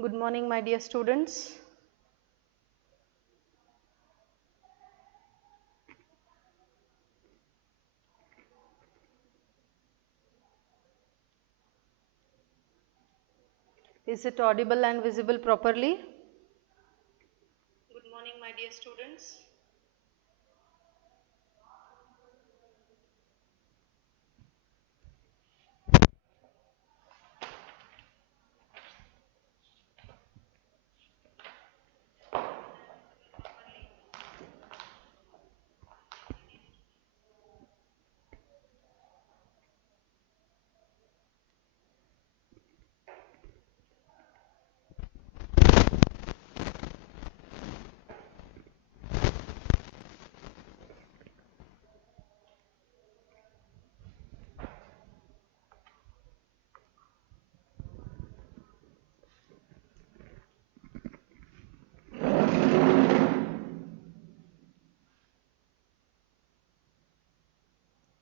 Good morning, my dear students. Is it audible and visible properly? Good morning, my dear students.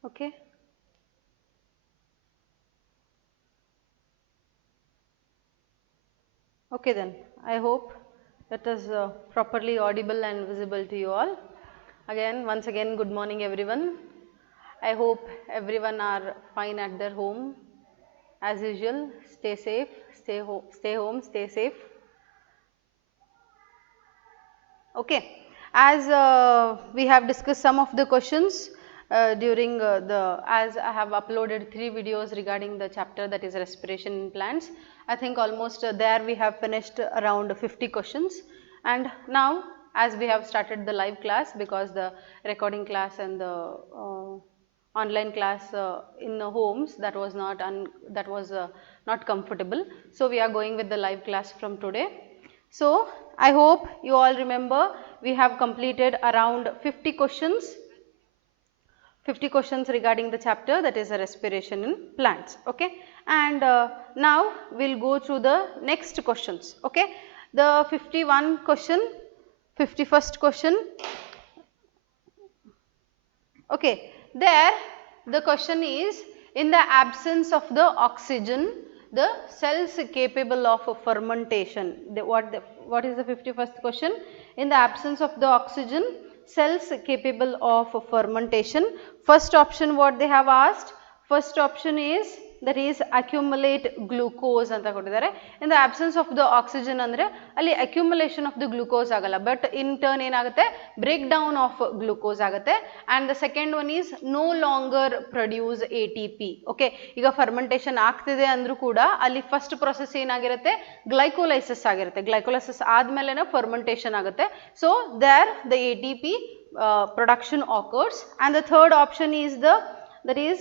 Okay. Okay then, I hope that is properly audible and visible to you all. Once again, good morning everyone. I hope everyone are fine at their home. As usual, stay safe, stay home, stay safe. Okay, as we have discussed some of the questions during as I have uploaded 3 videos regarding the chapter, that is respiration in plants. I think almost there we have finished around 50 questions, and now as we have started the live class, because the recording class and the online class in the homes, that was not comfortable. So we are going with the live class from today. So I hope you all remember we have completed around 50 questions regarding the chapter, that is a respiration in plants. Okay, and now we will go through the next questions. Okay, the 51st question. Okay, there the question is, in the absence of the oxygen, the cells capable of fermentation. What is the 51st question? In the absence of the oxygen, cells capable of fermentation. First option what they have asked, first option is, that is accumulate glucose anta kottidare. In the absence of the oxygen andre alli accumulation of the glucose agalla, but in turn enagutte breakdown of glucose agutte. And the second one is no longer produce ATP. Okay, iga fermentation ಆಗ್ತಿದೆ ಅಂದ್ರೂ ಕೂಡ ಅಲ್ಲಿ first process ಏನಾಗಿರುತ್ತೆ, glycolysis ಆಗಿರುತ್ತೆ. glycolysis ಆದ್ಮೇಲೆನೇ fermentation ಆಗುತ್ತೆ. So there the ATP production occurs. And the third option is that is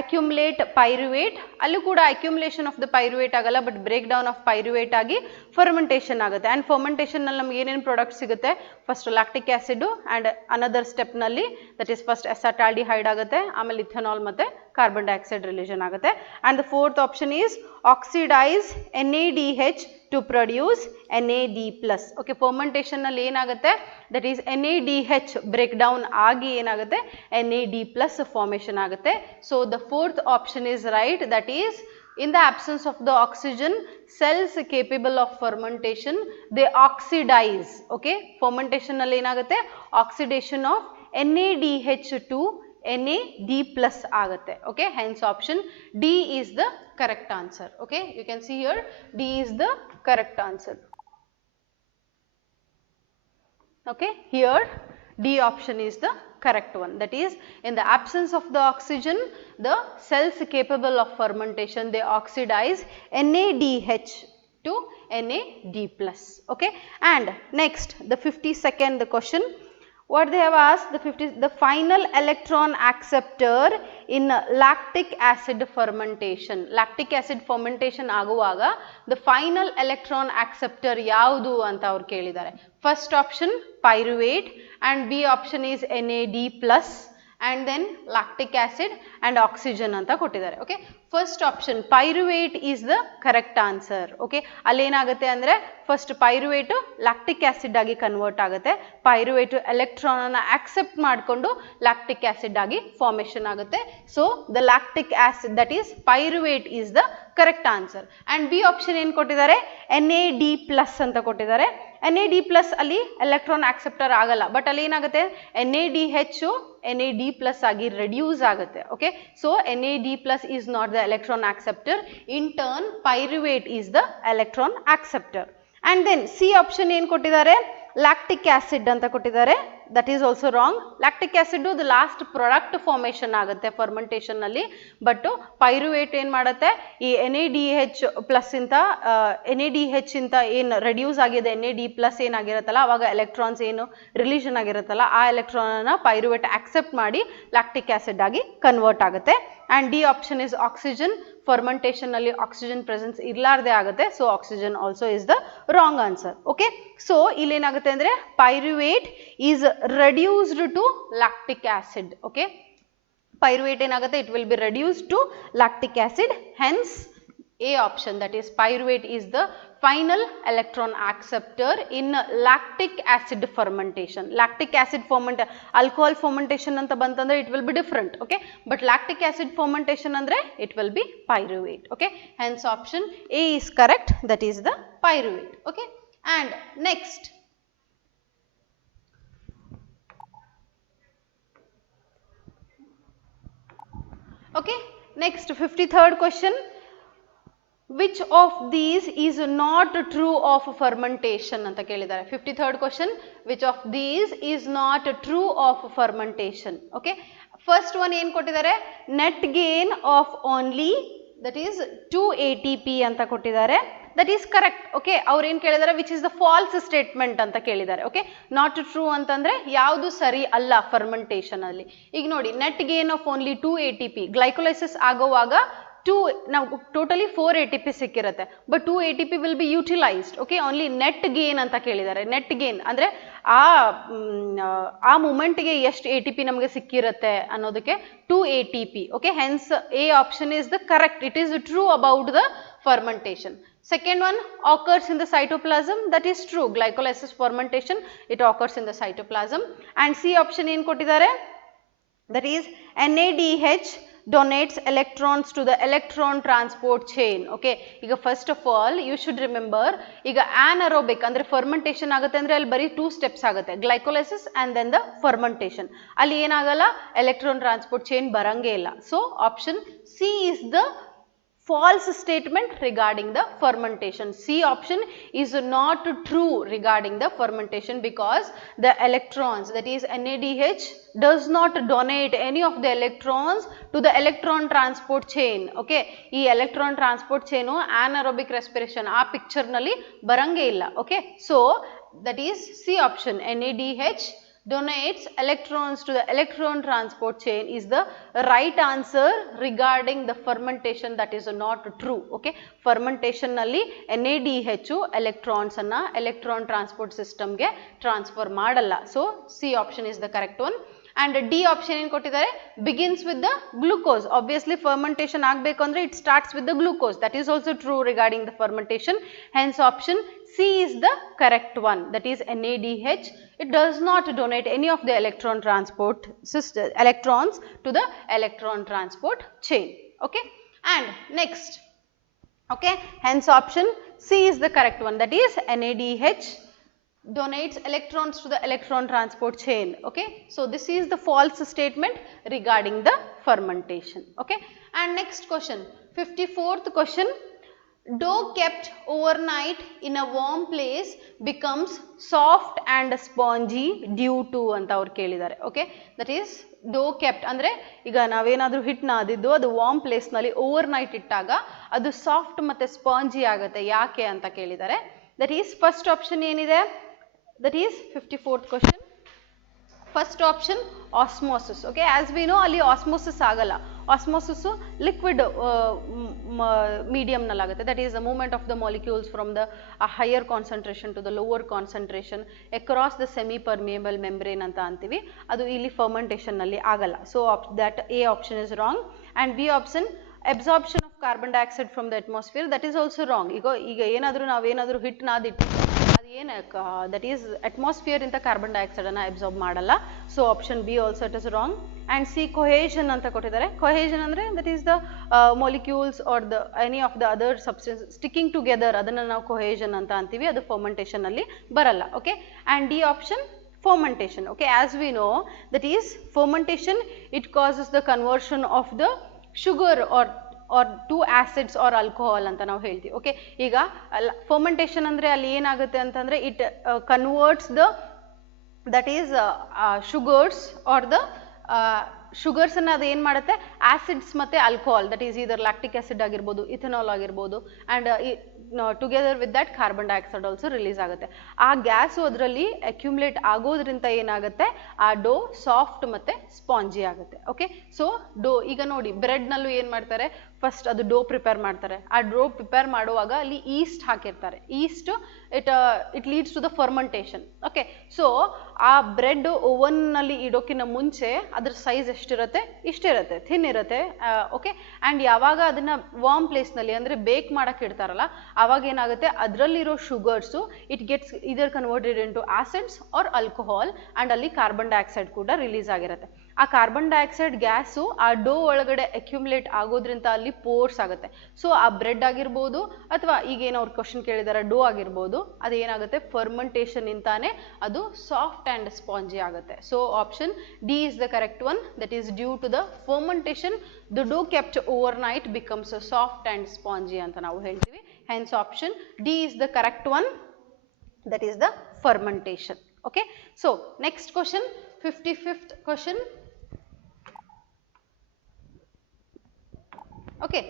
accumulate pyruvate. allu kuda accumulation of the pyruvate agalla, but breakdown of pyruvate agi fermentation agutte. And fermentation nalli namage enen product sigutte, first lactic acid and another step nalli, that is first acetaldehyde agutte, amele ethanol matte carbon dioxide release agutte. And the fourth option is oxidize NADH to produce NAD+. Okay, fermentation nalli enagutte, that is NADH breakdown agi enagutte NAD+ formation agutte. So the fourth option is right, that is, in the absence of the oxygen, cells capable of fermentation, they oxidize. Okay, fermentation nalli enagutte oxidation of NADH to NAD+ agutte. Okay, hence option D is the correct answer. Okay, you can see here D is the correct answer. Okay, here D option is the correct one, that is, in the absence of the oxygen, the cells capable of fermentation, they oxidize NADH to NAD+. Okay, and next the 52nd question, what they have asked, the final electron acceptor in lactic acid fermentation. Lactic acid fermentation aguvaga the final electron acceptor yavudu anta avaru kelidare. First option pyruvate, and B option is NAD+, and then lactic acid and oxygen anta kottidare. Okay, first option pyruvate is the correct answer. Okay, alli enagutte andre first pyruvate lactic acid agi convert agutte, pyruvate electron anna accept madkondo lactic acid agi formation agutte. So the lactic acid, that is pyruvate, is the correct answer. And B option ಏನು ಕೊಟ್ಟಿದ್ದಾರೆ, NAD+ ಅಂತ ಕೊಟ್ಟಿದ್ದಾರೆ. NAD+ ಅಲ್ಲಿ electron ಆಕ್ಸೆಪ್ಟರ್ ಆಗಲ್ಲ, but ಅಲ್ಲಿ ಏನಾಗುತ್ತೆ, NADH NAD+ ಆಗಿ reduce ಆಗುತ್ತೆ. Okay, so NAD+ is not the electron acceptor. In turn pyruvate is the electron acceptor. And then C option ಏನು ಕೊಟ್ಟಿದ್ದಾರೆ, lactic acid ಅಂತ ಕೊಟ್ಟಿದ್ದಾರೆ. That is also wrong. Lactic acid the last product formation ಆಗುತ್ತೆ fermentation ನಲ್ಲಿ, but pyruvate ಏನು ಮಾಡುತ್ತೆ, ಈ NADH+ ಇಂತ NADH ಇಂತ ಏನು ರೆಡ್ಯೂಸ್ ಆಗಿದೆ, NAD+ ಏನಾಗಿರುತ್ತಲ್ಲ ಅವಾಗ ಎಲೆಕ್ಟ್ರಾನ್ಸ್ ಏನು ರಿಲೀಷನ್ ಆಗಿರುತ್ತಲ್ಲ ಆ ಎಲೆಕ್ಟ್ರಾನ್ ಅನ್ನ pyruvate accept ಮಾಡಿ lactic acid ಆಗಿ ಕನ್ವರ್ಟ್ ಆಗುತ್ತೆ. And D option is oxygen. Fermentation ನಲ್ಲಿ oxygen presence ಇರ್ಲಾರ್ದೆ ಆಗುತ್ತೆ, so oxygen also is the wrong answer. Okay, so ಇಲ್ಲಿ ಏನಾಗುತ್ತೆ ಅಂದ್ರೆ pyruvate is reduced to lactic acid. Okay, pyruvate ಏನಾಗುತ್ತೆ, it will be reduced to lactic acid, hence A option, that is pyruvate is the final electron acceptor in lactic acid fermentation. Lactic acid alcohol fermentation anta bantandre it will be different. Okay, but lactic acid fermentation andre it will be pyruvate. Okay, hence option A is correct, that is the pyruvate. Okay, and next, okay, next 53rd question. Which of these is not true of fermentation anta kelidare. 53rd question, which of these is not true of fermentation. Okay, first one ಏನು ಕೊಟ್ಟಿದ್ದಾರೆ, net gain of only, that is 2 ATP ಅಂತ ಕೊಟ್ಟಿದ್ದಾರೆ. That is correct. Okay, ಅವ್ರು ಏನು ಕೇಳಿದ್ದಾರೆ, which is the false statement ಅಂತ ಕೇಳಿದ್ದಾರೆ. Okay, not true ಅಂತಂದ್ರೆ ಯಾವುದು ಸರಿ ಅಲ್ಲ fermentation ಅಲ್ಲಿ. ಈಗ ನೋಡಿ, net gain of only 2 ATP, glycolysis ಆಗುವಾಗ now totally 4 ATP ಸಿಕ್ಕಿರುತ್ತೆ, but 2 ATP will be utilized. Okay, only net gain ಅಂತ ಕೇಳಿದ್ದಾರೆ. net gain ಅಂದ್ರೆ ಆ ಮೂಮೆಂಟ್ ಗೆ ಎಷ್ಟು ATP ನಮಗೆ ಸಿಕ್ಕಿರುತ್ತೆ ಅನ್ನೋದಕ್ಕೆ 2 ATP. Okay, hence A option is the correct, it is true about the fermentation. Second one occurs in the cytoplasm, that is true, glycolysis fermentation it occurs in the cytoplasm. And C option ಏನು ಕೊಟ್ಟಿದ್ದಾರೆ, that is NADH donates electrons to the electron transport chain. Okay, ಈಗ first of all you should remember, ಈಗ anaerobic ಅಂದ್ರೆ fermentation ಆಗುತ್ತೆ ಅಂದ್ರೆ ಅಲ್ಲಿ ಬರೀ 2 steps ಆಗುತ್ತೆ, glycolysis and then the fermentation. ಅಲ್ಲಿ ಏನಾಗಲ್ಲ, electron transport chain ಬರಂಗೇ ಇಲ್ಲ. So option C is the false statement regarding the fermentation. C option is not true regarding the fermentation because the electrons, that is NADH, does not donate any of the electrons to the electron transport chain. Okay, ಈ electron transport chain anaerobic respiration ಆ picture ನಲ್ಲಿ ಬರಂಗೇ ಇಲ್ಲ. Okay, so that is C option, NADH donates electrons to the electron transport chain is the right answer regarding the fermentation. That is not true. Okay, fermentation nalli NADH electrons anna electron transport system ge transfer ಮಾಡಲ್ಲ. So C option is the correct one. And D option ಏನು ಕೊಟ್ಟಿದ್ದಾರೆ, begins with the glucose. Obviously fermentation ಆಗಬೇಕು ಅಂದ್ರೆ it starts with the glucose. That is also true regarding the fermentation. Hence option C is the correct one, that is NADH. It does not donate any of the electron transport electrons to the electron transport chain. Okay, and next, okay, hence option C is the correct one, that is NADH donates electrons to the electron transport chain. Okay, so this is the false statement regarding the fermentation. Okay, and next question, 54th question. Dough kept overnight in a warm place becomes soft and spongy due to anta ಅವರು ಕೇಳಿದ್ದಾರೆ. Okay, that is dough kept ಅಂದ್ರೆ ಈಗ ನಾವೇನಾದ್ರೂ hit ನಾದಿದ್ದು ಅದು warm place ನಲ್ಲಿ over night ಇಟ್ಟಾಗ ಅದು soft ಮತ್ತೆ ಸ್ಪಾಂಜಿ ಆಗುತ್ತೆ, ಯಾಕೆ ಅಂತ ಕೇಳಿದ್ದಾರೆ. That is first option ಏನಿದೆ, that is 54th question. First option osmosis. Okay, as we know ಅಲ್ಲಿ osmosis ಆಗಲ್ಲ. Osmosis liquid medium ನಲ್ಲಾಗುತ್ತೆ. That is the movement of the molecules from the higher concentration to the lower concentration across the semi permeable membrane ಅಂತ ಅಂತೀವಿ. ಅದು ಇಲ್ಲಿ fermentation ನಲ್ಲಿ ಆಗಲ್ಲ. So that A option is wrong, and B option absorption of carbon dioxide from the atmosphere, that is also wrong. ಈಗ ಏನಾದರೂ ನಾವೇನಾದರೂ hit ನಾದಿಟ್ಟು that is atmosphere ಇಂದ carbon dioxide ಅನ್ನ absorb ಮಾಡಲ್ಲ. So option B also it is wrong. And C cohesion ಅಂತ ಕೊಟ್ಟಿದ್ದಾರೆ. Cohesion ಅಂದ್ರೆ that is the molecules or the any of the other substance sticking together, ಅದನ್ನ ನಾವು cohesion ಅಂತ ಅಂತೀವಿ. ಅದು fermentation ಅಲ್ಲಿ ಬರಲ್ಲ. Okay, and D option fermentation. Okay, as we know that is fermentation, it causes the conversion of the sugar or to acids or alcohol ಅಂತ ನಾವು ಹೇಳ್ತೀವಿ. ಓಕೆ, ಈಗ ಫರ್ಮೆಂಟೇಷನ್ ಅಂದರೆ ಅಲ್ಲಿ ಏನಾಗುತ್ತೆ ಅಂತಂದರೆ it converts the that is sugars are the sugars ಅನ್ನ ಅದು ಏನು ಮಾಡುತ್ತೆ, ಆಸಿಡ್ಸ್ ಮತ್ತು ಆಲ್ಕೋಹಾಲ್, ದಟ್ ಈಸ್ ಇದರ್ ಲ್ಯಾಕ್ಟಿಕ್ ಆಸಿಡ್ ಆಗಿರ್ಬೋದು, ಇಥನಾಲ್ ಆಗಿರ್ಬೋದು, and together with that carbon dioxide also release ಆಗುತ್ತೆ. ಆ ಗ್ಯಾಸು ಅದರಲ್ಲಿ ಅಕ್ಯುಮುಲೇಟ್ ಆಗೋದ್ರಿಂದ ಏನಾಗುತ್ತೆ, ಆ ಡೋ ಸಾಫ್ಟ್ ಮತ್ತು ಸ್ಪಾಂಜಿ ಆಗುತ್ತೆ. ಓಕೆ, ಸೊ ಡೋ ಈಗ ನೋಡಿ ಬ್ರೆಡ್ನಲ್ಲೂ ಏನು ಮಾಡ್ತಾರೆ, ಫಸ್ಟ್ ಅದು ಡೋ ಪ್ರಿಪೇರ್ ಮಾಡ್ತಾರೆ. ಆ ಡೋ ಪ್ರಿಪೇರ್ ಮಾಡುವಾಗ ಅಲ್ಲಿ ಈಸ್ಟ್ ಹಾಕಿರ್ತಾರೆ. Yeast it leads to the fermentation. Okay, so ಆ ಬ್ರೆಡ್ ಓವನ್ನಲ್ಲಿ ಇಡೋಕ್ಕಿಂತ ಮುಂಚೆ ಅದ್ರ ಸೈಜ್ ಎಷ್ಟಿರುತ್ತೆ, ಇಷ್ಟಿರುತ್ತೆ, ಥಿನ್ ಇರುತ್ತೆ. ಓಕೆ, ಆ್ಯಂಡ್ ಯಾವಾಗ ಅದನ್ನು ವಾರ್ಮ್ ಪ್ಲೇಸ್ನಲ್ಲಿ ಅಂದರೆ ಬೇಕ್ ಮಾಡೋಕ್ಕೆ ಇಡ್ತಾರಲ್ಲ, ಆವಾಗ ಏನಾಗುತ್ತೆ, ಅದರಲ್ಲಿರೋ sugars it gets either converted into acids or alcohol, and ಅಲ್ಲಿ ಕಾರ್ಬನ್ ಡೈಆಕ್ಸೈಡ್ ಕೂಡ ರಿಲೀಸ್ ಆಗಿರುತ್ತೆ. ಆ ಕಾರ್ಬನ್ ಡೈಆಕ್ಸೈಡ್ ಗ್ಯಾಸು ಆ ಡೋ ಒಳಗಡೆ ಅಕ್ಯುಮುಲೇಟ್ ಆಗೋದ್ರಿಂದ ಅಲ್ಲಿ ಪೋರ್ಸ್ ಆಗುತ್ತೆ. ಸೊ ಆ ಬ್ರೆಡ್ ಆಗಿರ್ಬೋದು ಅಥವಾ ಈಗೇನು ಅವ್ರು ಕ್ವಶನ್ ಕೇಳಿದಾರೆ ಡೋ ಆಗಿರ್ಬೋದು, ಅದೇನಾಗುತ್ತೆ, ಫರ್ಮೆಂಟೇಷನ್ ಇಂತಾನೆ ಅದು ಸಾಫ್ಟ್ ಆ್ಯಂಡ್ ಸ್ಪಾಂಜಿ ಆಗುತ್ತೆ. So option D is the correct one. That is due to the fermentation the dough kept overnight becomes soft and spongy ಅಂತ ನಾವು ಹೇಳ್ತೀವಿ. Hence option D is the correct one, that is the fermentation. Okay, so next question, 55th question. Okay,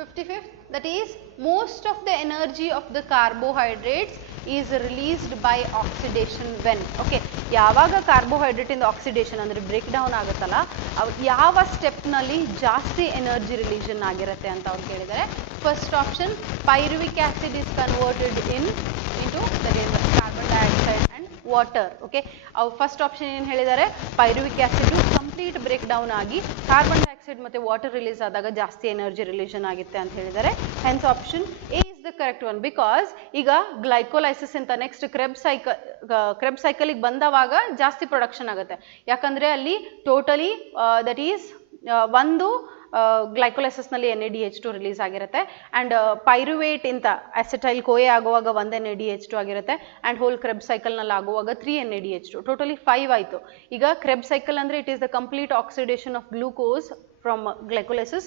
55th, that is most of the energy of the carbohydrates is released by oxidation when. Okay, ಯಾವಾಗ carbohydrate ಇಂದ oxidation ಅಂದರೆ break down ಆಗುತ್ತಲ್ಲ, ಯಾವ ಸ್ಟೆಪ್ನಲ್ಲಿ ಜಾಸ್ತಿ energy ರಿಲೀಷನ್ ಆಗಿರುತ್ತೆ ಅಂತ ಅವ್ರು ಕೇಳಿದ್ದಾರೆ. First option pyruvic acid is converted into carbon dioxide and water. Okay, ಅವು ಫಸ್ಟ್ ಆಪ್ಷನ್ ಏನು ಹೇಳಿದ್ದಾರೆ, pyruvic acid complete break down ಆಗಿ ಕಾರ್ಬನ್ ಡೈಆಕ್ಸೈಡ್ ಮತ್ತು ವಾಟರ್ ರಿಲೀಸ್ ಆದಾಗ ಜಾಸ್ತಿ ಎನರ್ಜಿ ರಿಲೀಷನ್ ಆಗುತ್ತೆ ಅಂತ ಹೇಳಿದ್ದಾರೆ. Hence option A is the correct one. Because ಈಗ ಗ್ಲೈಕೋಲೈಸಿಸ್ ಅಂತ ನೆಕ್ಸ್ಟ್ ಕ್ರೆಬ್ ಸೈಕಲಿಗೆ ಬಂದವಾಗ ಜಾಸ್ತಿ ಪ್ರೊಡಕ್ಷನ್ ಆಗುತ್ತೆ. ಯಾಕಂದರೆ ಅಲ್ಲಿ ಟೋಟಲಿ ದಟ್ ಈಸ್ ಒಂದು ಗ್ಲೈಕೋಲೈಸಿಸ್ನಲ್ಲಿ NADH2 ರಿಲೀಸ್ ಆಗಿರುತ್ತೆ, ಆ್ಯಂಡ್ ಪೈರುವೇಟ್ ಇಂತ ಅಸೆಟೈಲ್ ಕೋಯೆ ಆಗುವಾಗ ಒಂದು NADH2 ಆಗಿರುತ್ತೆ, ಆ್ಯಂಡ್ ಹೋಲ್ ಕ್ರೆಬ್ ಸೈಕಲ್ನಲ್ಲಿ ಆಗುವಾಗ 3 NADH2, ಟೋಟಲಿ 5 ಆಯಿತು. ಈಗ ಕ್ರೆಬ್ ಸೈಕಲ್ ಅಂದರೆ it is the complete oxidation of glucose from glycolysis,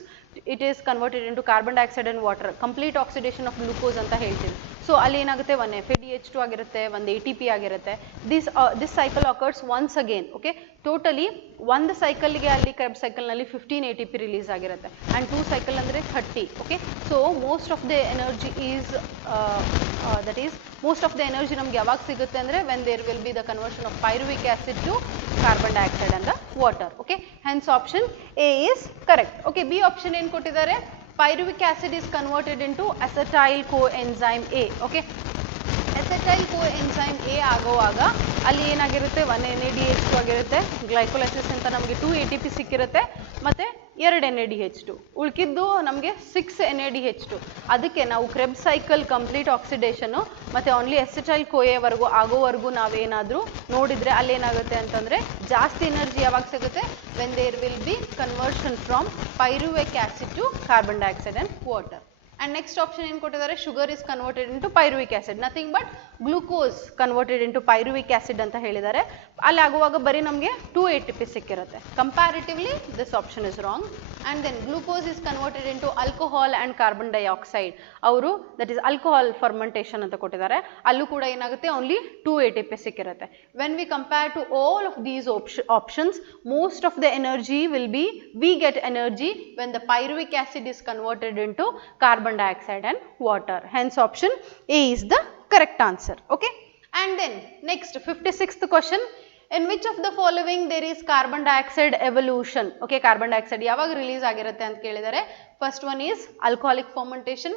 it is converted into carbon dioxide and water, complete oxidation of glucose ಅಂತ ಹೇಳ್ತೀವಿ. ಸೊ ಅಲ್ಲಿ ಏನಾಗುತ್ತೆ, ಒಂದು FADH2 ಆಗಿರುತ್ತೆ, ಒಂದು ATP ಆಗಿರುತ್ತೆ. This cycle occurs once again. Okay, totally ಒಂದು ಸೈಕಲ್ಗೆ ಅಲ್ಲಿ ಕ್ರೆಬ್ ಸೈಕಲ್ನಲ್ಲಿ 15 ATP ರಿಲೀಸ್ ಆಗಿರುತ್ತೆ, ಆ್ಯಂಡ್ 2 ಸೈಕಲ್ ಅಂದರೆ 30. Okay, so most of the energy is that is most of the energy ನಮ್ಗೆ ಯಾವಾಗ ಸಿಗುತ್ತೆ ಅಂದರೆ when there will be the conversion of pyruvic acid to carbon dioxide and water. Okay, hence option A is correct. Okay, B option ಏನು ಕೊಟ್ಟಿದ್ದಾರೆ, pyruvic acid is converted into acetyl coenzyme A. Okay, acetyl coenzyme A ಆಗುವಾಗ ಅಲ್ಲಿ ಏನಾಗಿರುತ್ತೆ, 1 NADH2 ಆಗಿರುತ್ತೆ, glycolysis ಅಂತ ನಮಗೆ 2 ATP ಸಿಕ್ಕಿರುತ್ತೆ, ಮತ್ತು 2 NADH2, ಉಳ್ಕಿದ್ದು ನಮಗೆ 6 NADH2. ಅದಕ್ಕೆ ನಾವು ಕ್ರೆಬ್ ಸೈಕಲ್ ಕಂಪ್ಲೀಟ್ ಆಕ್ಸಿಡೇಷನು ಮತ್ತು ಓನ್ಲಿ ಅಸೆಟೈಲ್ ಕೋಯೆವರೆಗೂ ಆಗೋವರೆಗೂ ನಾವೇನಾದರೂ ನೋಡಿದರೆ ಅಲ್ಲೇನಾಗುತ್ತೆ ಅಂತಂದರೆ ಜಾಸ್ತಿ ಎನರ್ಜಿ ಯಾವಾಗ ಸಿಗುತ್ತೆ, when there will be conversion from pyruvic acid to carbon dioxide and water. And next option ಏನು ಕೊಟ್ಟಿದ್ದಾರೆ, sugar is converted into pyruvic acid, nothing but glucose converted into pyruvic acid ಅಂತ ಹೇಳಿದ್ದಾರೆ. ಅಲ್ಲಿ ಆಗುವಾಗ ಬರೀ ನಮಗೆ 2 ATP ಸಿಕ್ಕಿರುತ್ತೆ. Comparatively this option is wrong. And then glucose is converted into alcohol and carbon dioxide. ಅವರು ದಟ್ ಈಸ್ ಆಲ್ಕೋಹಾಲ್ ಫರ್ಮೆಂಟೇಷನ್ ಅಂತ ಕೊಟ್ಟಿದ್ದಾರೆ. ಅಲ್ಲೂ ಕೂಡ ಏನಾಗುತ್ತೆ, ಓನ್ಲಿ 2 ATP ಸಿಕ್ಕಿರುತ್ತೆ. When we compare to all of these options, most of the energy will be, we get energy when the pyruvic acid is converted into carbon dioxide and water. Hence option A is the correct answer. Okay, and then next 56th question, In which of the following there is carbon dioxide evolution? Okay, carbon dioxide ಯಾವಾಗ release ಆಗಿರುತ್ತೆ ಅಂತ ಕೇಳಿದರೆ, first one is alcoholic fermentation.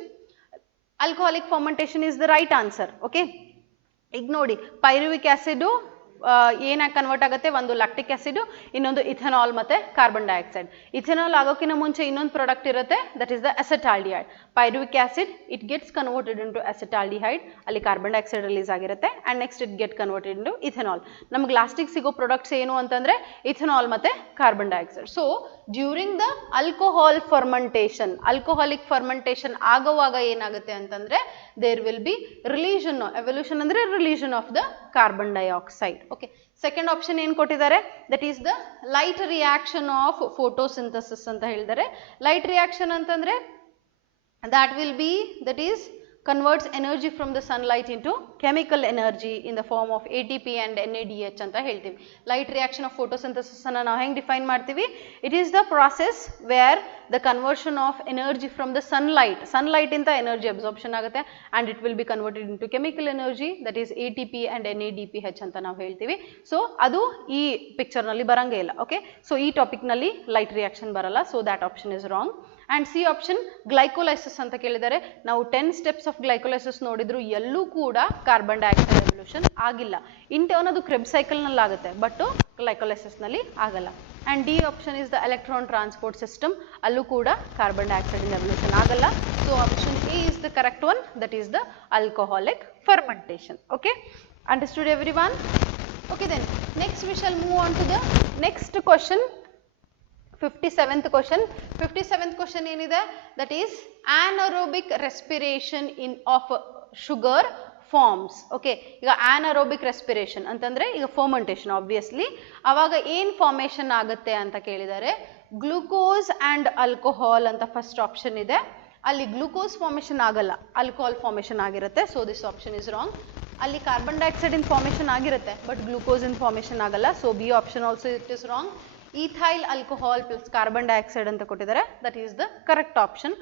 Alcoholic fermentation is the right answer. Okay, ಈಗ ನೋಡಿ ಪೈರುವಿಕ್ acid ಏನಾಗಿ convert ಆಗುತ್ತೆ, ಒಂದು lactic acid, ಇನ್ನೊಂದು ಇಥೆನಾಲ್ ಮತ್ತೆ ಕಾರ್ಬನ್ ಡೈಆಕ್ಸೈಡ್. ಇಥೆನಾಲ್ ಆಗೋಕ್ಕಿಂತ ಮುಂಚೆ ಇನ್ನೊಂದು ಪ್ರಾಡಕ್ಟ್ ಇರುತ್ತೆ, that is the acetaldehyde. Pyruvic acid it gets converted into acetaldehyde, ಅಲ್ಲಿ ಕಾರ್ಬನ್ ಡೈಆಕ್ಸೈಡ್ ರಿಲೀಸ್ ಆಗಿರುತ್ತೆ, and next it get converted into ethanol. ನಮ್ಗೆ ಲಾಸ್ಟಿಗೆ ಸಿಗೋ ಪ್ರಾಡಕ್ಟ್ಸ್ ಏನು ಅಂತಂದ್ರೆ ಇಥೆನಾಲ್ ಮತ್ತೆ carbon dioxide. So during the alcohol fermentation, alcoholic fermentation ಆಗುವಾಗ ಏನಾಗುತ್ತೆ ಅಂತಂದ್ರೆ there will be relation, evolution ಅಂದ್ರೆ relation of the carbon dioxide. Okay, second option ಏನು ಕೊಟ್ಟಿದ್ದಾರೆ, that is the light reaction of photosynthesis ಅಂತ ಹೇಳಿದ್ದಾರೆ. ಲೈಟ್ ರಿಯಾಕ್ಷನ್ ಅಂತಂದ್ರೆ that will be, that is converts energy from the sunlight into chemical energy in the form of ATP and NADH ಅಂತ ಹೇಳ್ತೀವಿ. Light reaction of photosynthesis ಅನ್ನು ನಾವು ಹೆಂಗೆ define ಮಾಡ್ತೀವಿ, it is the process where the conversion of energy from the sunlight ಇಂದ energy absorption ಆಗುತ್ತೆ and it will be converted into chemical energy, that is ATP and NADPH ಅಂತ ನಾವು ಹೇಳ್ತೀವಿ. So ಅದು ಈ ಪಿಕ್ಚರ್ ನಲ್ಲಿ ಬರಂಗೇ ಇಲ್ಲ. ಓಕೆ, ಸೊ ಈ ಟಾಪಿಕ್ ನಲ್ಲಿ ಲೈಟ್ ರಿಯಾಕ್ಷನ್ ಬರಲ್ಲ, so that option is wrong. And C option glycolysis ಅಂತ ಕೇಳಿದರೆ, ನಾವು 10 ಸ್ಟೆಪ್ಸ್ ಆಫ್ ಗ್ಲೈಕೋಲೈಸಿಸ್ ನೋಡಿದ್ರು ಎಲ್ಲೂ ಕೂಡ ಕಾರ್ಬನ್ ಡೈಆಕ್ಸೈಡ್ ಎವಲ್ಯೂಷನ್ ಆಗಿಲ್ಲ. ಇಂಟರ್ನ್ ಅದು ಕ್ರೆಬ್ ಸೈಕಲ್ ನಲ್ಲಿ ಆಗುತ್ತೆ, ಬಟ್ ಗ್ಲೈಕೋಲೈಸಿಸ್ ನಲ್ಲಿ ಆಗಲ್ಲ. And D option is the electron transport system, ಅಲ್ಲೂ ಕೂಡ ಕಾರ್ಬನ್ ಡೈಆಕ್ಸೈಡ್ ಎವಲ್ಯೂಷನ್ ಆಗಲ್ಲ. So option A is the correct one, that is the alcoholic fermentation. Okay, understood everyone? Okay, then next we shall move on to the next question. 57th question. 57th question ಏನಿದೆ, that is anaerobic respiration of sugar forms. Okay, ಈಗ anaerobic respiration ಅಂತಂದ್ರೆ ಈಗ fermentation obviously, ಅವಾಗ ಏನ್ formation ಆಗುತ್ತೆ ಅಂತ ಕೇಳಿದರೆ glucose and alcohol ಅಂತ ಫಸ್ಟ್ ಆಪ್ಷನ್ ಇದೆ. ಅಲ್ಲಿ ಗ್ಲೂಕೋಸ್ ಫಾರ್ಮೇಷನ್ ಆಗಲ್ಲ, ಆಲ್ಕೋಹಾಲ್ ಫಾರ್ಮೇಷನ್ ಆಗಿರುತ್ತೆ. So this option is wrong. ಅಲ್ಲಿ ಕಾರ್ಬನ್ ಡೈಆಕ್ಸೈಡ್ ಇನ್ ಫಾರ್ಮೇಷನ್ ಆಗಿರುತ್ತೆ, ಬಟ್ ಗ್ಲೂಕೋಸ್ ಇನ್ ಫಾರ್ಮೇಷನ್ ಆಗಲ್ಲ. So B option also it is wrong. Ethyl alcohol plus carbon dioxide ಅಂತ ಕೊಟ್ಟಿದ್ದಾರೆ, that is the correct option.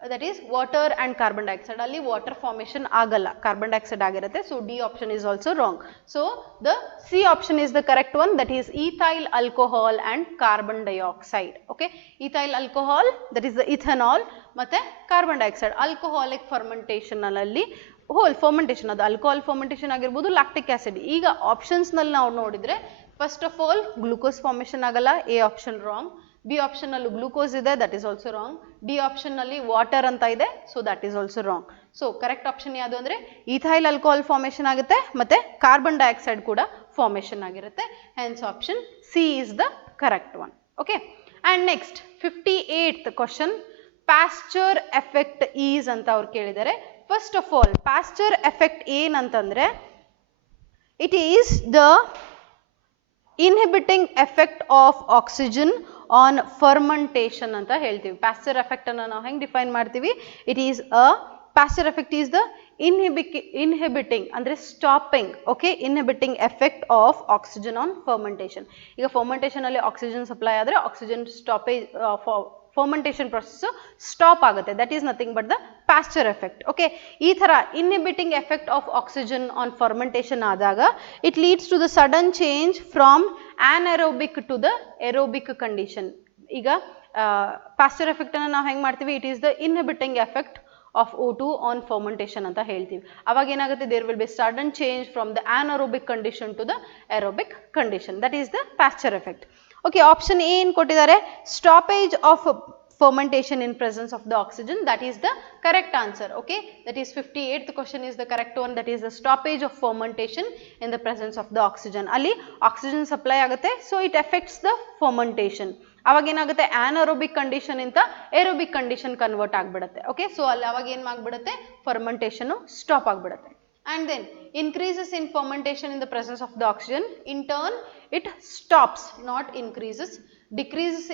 That is water and carbon dioxide, ಅಲ್ಲಿ water formation ಆಗಲ್ಲ, carbon dioxide ಆಗಿರುತ್ತೆ. So D option is also wrong. So the C option is the correct one, that is ethyl alcohol and carbon dioxide. Okay, ethyl alcohol that is the ethanol ಮತ್ತೆ carbon dioxide alcoholic fermentation ಅಲ್ಲಿ whole fermentation, ಅದು alcohol fermentation ಆಗಿರ್ಬೋದು, lactic acid. ಈಗ options ನಲ್ಲಿ ನಾವು ನೋಡಿದ್ರೆ first of all glucose formation ಆಗಲ್ಲ, A option wrong. B option ನಲ್ಲಿ ಗ್ಲೂಕೋಸ್ ಇದೆ, that is also wrong. D option ನಲ್ಲಿ ವಾಟರ್ ಅಂತ ಇದೆ, so that is also wrong. So correct option ಯಾವುದು ಅಂದ್ರೆ ಈಥೈಲ್ ಆಲ್ಕೋಹಾಲ್ ಫಾರ್ಮೇಷನ್ ಆಗುತ್ತೆ ಮತ್ತೆ ಕಾರ್ಬನ್ ಡೈಆಕ್ಸೈಡ್ ಕೂಡ ಫಾರ್ಮೇಷನ್ ಆಗಿರುತ್ತೆ. Hence option C is the correct one. Okay, and next 58th question, Pasteur effect is ಅಂತ ಅವ್ರು ಕೇಳಿದ್ದಾರೆ. First of all Pasteur effect ಏನಂತಂದ್ರೆ it is the inhibiting effect of oxygen on fermentation ಅಂತ ಹೇಳ್ತೀವಿ. Pasteur effect ಅನ್ನು ನಾವು ಹೆಂಗೆ define ಮಾಡ್ತೀವಿ, it is a Pasteur effect is the inhibiting ಅಂದ್ರೆ stopping, okay, ಇನ್ಹಿಬಿಟಿಂಗ್ effect of oxygen on fermentation. ಈಗ fermentation ಅಲ್ಲಿ ಆಕ್ಸಿಜನ್ ಸಪ್ಲೈ ಆದ್ರೆ oxygen stoppage fermentation process stop ಆಗುತ್ತೆ, that is nothing but the Pasteur effect. Okay, ಈ ತರ inhibiting effect of oxygen on fermentation ಆದಾಗ it leads to the sudden change from anaerobic to the aerobic condition. ಈಗ Pasteur effect ಅನ್ನು ನಾವು ಹೆಂಗ್ ಮಾಡ್ತೀವಿ, it is the inhibiting effect of O2 on fermentation ಅಂತ ಹೇಳ್ತೀವಿ. ಅವಾಗ ಏನಾಗುತ್ತೆ, there will be sudden change from the anaerobic condition to the aerobic condition, that is the pasture effect. Okay, option A ಏನು ಕೊಟ್ಟಿದ್ದಾರೆ, stoppage of fermentation in presence of the oxygen, that is the correct answer. Okay, that is 58th question is the correct one, that is the stoppage of fermentation in the presence of the oxygen. ಅಲ್ಲಿ oxygen supply ಆಗುತ್ತೆ, so it affects the fermentation. ಅವಾಗ ಏನಾಗುತ್ತೆ, anaerobic condition ಇಂದ aerobic condition convert ಆಗಿಬಿಡುತ್ತೆ. Okay, so ಅಲ್ಲಿ ಅವಾಗ ಏನು ಆಗ್ಬಿಡುತ್ತೆ, ಫರ್ಮೆಂಟೇಷನ್ ಸ್ಟಾಪ್ ಆಗಿಬಿಡುತ್ತೆ. And then increases in fermentation in the presence of the oxygen, in turn it stops, not increases. Decreases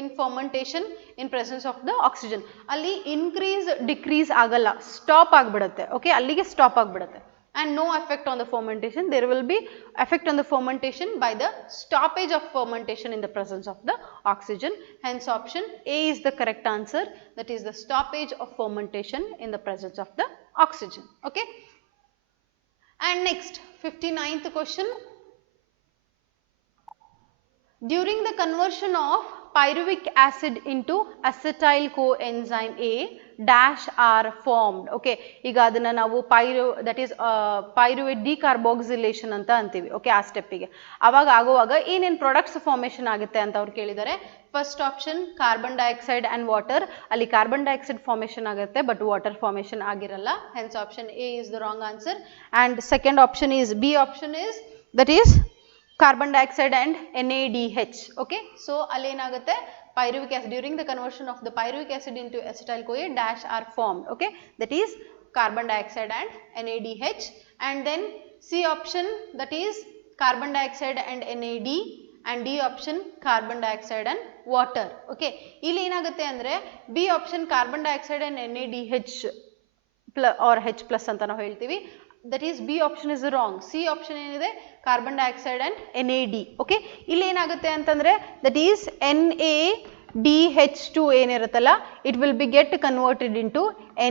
in fermentation in presence of the oxygen, ಅಲ್ಲಿ increase decrease ಆಗಲ್ಲ, stop ಆಗಿಬಿಡುತ್ತೆ. Okay, ಅಲ್ಲಿಗೆ stop ಆಗಿಬಿಡುತ್ತೆ. And no effect on the fermentation, there will be effect on the fermentation by the stoppage of fermentation in the presence of the oxygen. Hence option A is the correct answer, that is the stoppage of fermentation in the presence of the oxygen. Okay, and next 59th question, During the conversion of pyruvic acid into acetyl coenzyme A dash are formed. Okay, ಈಗ ಅದನ್ನ ನಾವು that is pyruvate decarboxylation ಅಂತ ಅಂತೀವಿ. Okay, ಆ ಸ್ಟೆಪ್ಪಿಗೆ ಅವಾಗ ಆಗುವಾಗ ಏನೇನು products formation ಆಗುತ್ತೆ ಅಂತ ಅವ್ರು ಕೇಳಿದ್ದಾರೆ. First option carbon dioxide and water, ಅಲ್ಲಿ ಕಾರ್ಬನ್ ಡೈಆಕ್ಸೈಡ್ ಫಾರ್ಮೇಷನ್ ಆಗುತ್ತೆ ಬಟ್ ವಾಟರ್ ಫಾರ್ಮೇಷನ್ ಆಗಿರಲ್ಲ. Hence option A is the wrong answer. And second option is B option is that is carbon dioxide and NADH. Okay, so ಅಲ್ಲಿ ಏನಾಗುತ್ತೆ pyruvic acid, during the conversion of the pyruvic acid into acetyl CoA dash are formed. Okay, that is carbon dioxide and NADH. And then C option, that is carbon dioxide and NAD, and D option carbon dioxide and water. Okay, ಇಲ್ಲಿ ಏನಾಗುತ್ತೆ ಅಂದ್ರೆ B option carbon dioxide and NADH or H plus ಅಂತ ನಾವು ಹೇಳ್ತೀವಿ. That is B option is wrong. C option ಏನಿದೆ carbon dioxide and NAD. Okay, ಇಲ್ಲಿ ಏನಾಗುತ್ತೆ ಅಂತಂದ್ರೆ that is NADH2 ಏನಿರುತ್ತಲ್ಲ, it will be get converted into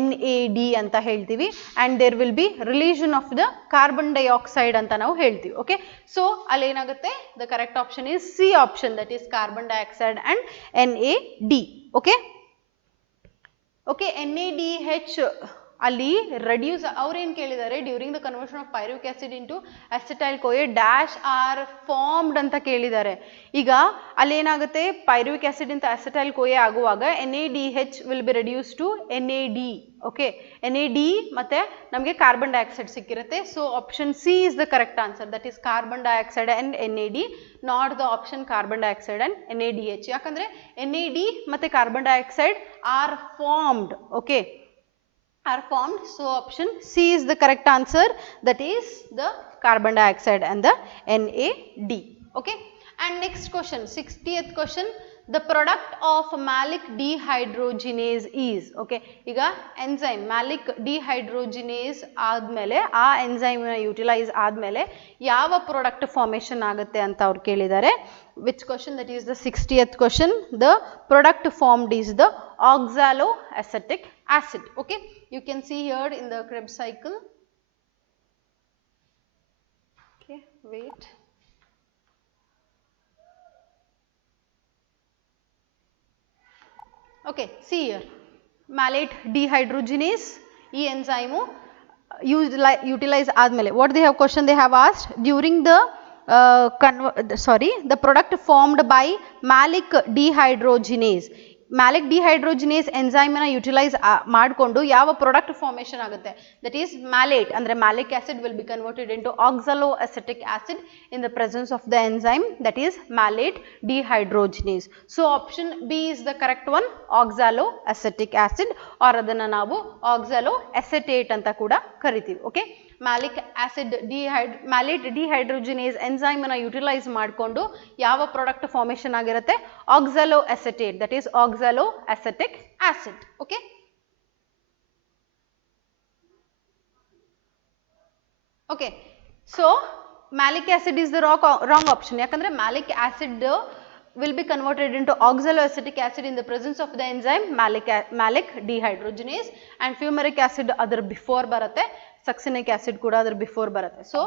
NAD ಅಂತ ಹೇಳ್ತೀವಿ, and there will be release of the carbon dioxide ಅಂತ ನಾವು ಹೇಳ್ತೀವಿ. Okay, so ಅಲ್ಲಿ ಏನಾಗುತ್ತೆ, the correct option is C option, that is carbon dioxide and NAD. Okay, okay, NADH ಅಲ್ಲಿ reduce ಅವ್ರು ಏನು ಕೇಳಿದ್ದಾರೆ, during the conversion of pyruvic acid into acetyl CoA dash are formed ಅಂತ ಕೇಳಿದ್ದಾರೆ. ಈಗ ಅಲ್ಲಿ ಏನಾಗುತ್ತೆ, ಪೈರುವಿಕ್ ಆಸಿಡ್ ಇಂದ ಅಸಿಟೈಲ್ ಕೋಯೆ ಆಗುವಾಗ NADH will be reduce to NAD. Okay, NAD ಮತ್ತೆ ನಮಗೆ ಕಾರ್ಬನ್ ಡೈಆಕ್ಸೈಡ್ ಸಿಕ್ಕಿರುತ್ತೆ. So option C is the correct answer, that is carbon dioxide and NAD, not the option carbon dioxide and NADH. ಯಾಕಂದ್ರೆ NAD ಮತ್ತೆ carbon dioxide are formed. Okay, are formed. So option C is the correct answer, that is the carbon dioxide and the NAD. Okay, and next question, 60th question, the product of malic dehydrogenase is. Okay, ಈಗ enzyme malic dehydrogenase ಆದ್ಮೇಲೆ ಆ enzyme ನ utilize ಆದ್ಮೇಲೆ ಯಾವ product formation ಆಗುತ್ತೆ ಅಂತ ಅವ್ರು ಕೇಳಿದ್ದಾರೆ. Which question? That is the 60th question. The product formed is the oxaloacetic acid. Okay, you can see here in the Krebs cycle. Okay, wait. Okay, see here, malate dehydrogenase, e enzyme utilize admele. What they have question they have asked, during the the product formed by malic dehydrogenase. Malic dehydrogenase enzyme ನ utilise ಮಾಡಿಕೊಂಡು ಯಾವ product formation ಆಗುತ್ತೆ, that is malate. ಅಂದ್ರೆ malic acid will be converted into oxaloacetic acid in the presence of the enzyme, that is malate dehydrogenase. So option B is the correct one, oxaloacetic acid, or ಅದನ್ನ ನಾವು oxaloacetate ಅಂತ ಕೂಡ ಕರಿತೀವಿ. Okay, malic acid malate dehydrogenase enzyme ನ utilise ಮಾಡಿಕೊಂಡು ಯಾವ product formation ಆಗಿರುತ್ತೆ, oxaloacetate, that is oxaloacetic acid. Okay, okay, so malic acid is the wrong option. ಯಾಕಂದ್ರೆ malic acid will be converted into oxaloacetic acid in the presence of the enzyme malic dehydrogenase, and fumaric acid other before baratte, succinic acid kuda other before baratte. So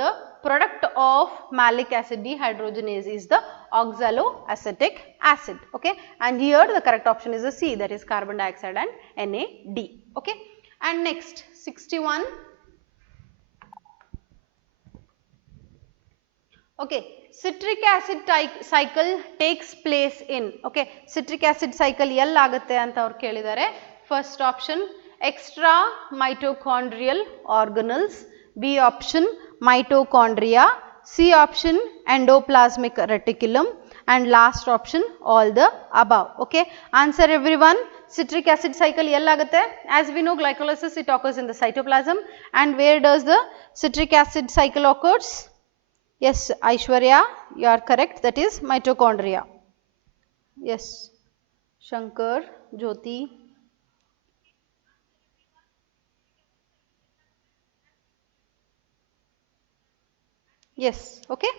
the product of malic acid dehydrogenase is the oxaloacetic acid. Okay, and here the correct option is the C, that is carbon dioxide and NAD. Okay, and next 61. Okay, citric acid cycle takes place in. Okay, citric acid cycle ಎಲ್ಲಿ ಆಗುತ್ತೆ ಅಂತ ಅವ್ರು ಕೇಳಿದ್ದಾರೆ. First option extra mitochondrial organelles, B option mitochondria, C option endoplasmic reticulum, and last option all the above. Okay, answer everyone. Citric acid cycle ಎಲ್ಲಿ ಆಗುತ್ತೆ? As we know, glycolysis it occurs in the cytoplasm, and where does the citric acid cycle occurs? Yes, Aishwarya, you are correct, that is mitochondria. Yes, Shankar, Jyoti. Yes, okay.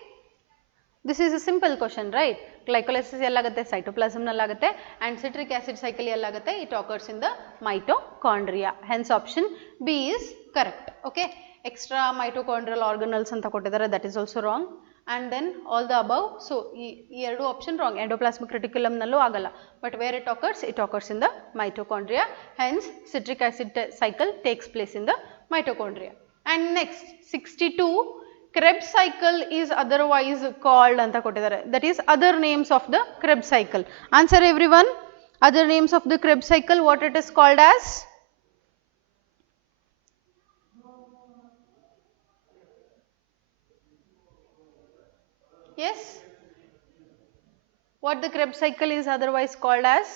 This is a simple question, right? Glycolysis ಎಲ್ಲಾಗುತ್ತೆ, cytoplasm ನಲ್ಲಾಗುತ್ತೆ, and citric acid cycle ಎಲ್ಲಾಗುತ್ತೆ, it occurs in the mitochondria. Hence option B is correct. Okay. Extra mitochondrial organelles anta kottidare, that is also wrong. and then all the above. So, ಈ ಎರಡು option wrong. Endoplasmic reticulum ನಲ್ಲೂ ಆಗಲ್ಲ. But where it occurs in the mitochondria. Hence, citric acid cycle takes place in the mitochondria. And next, 62, Krebs cycle is otherwise called anta kottidare. That is other names of the Krebs cycle. Answer everyone. Other names of the Krebs cycle, what it is called as? Yes. What the Krebs cycle is otherwise called as?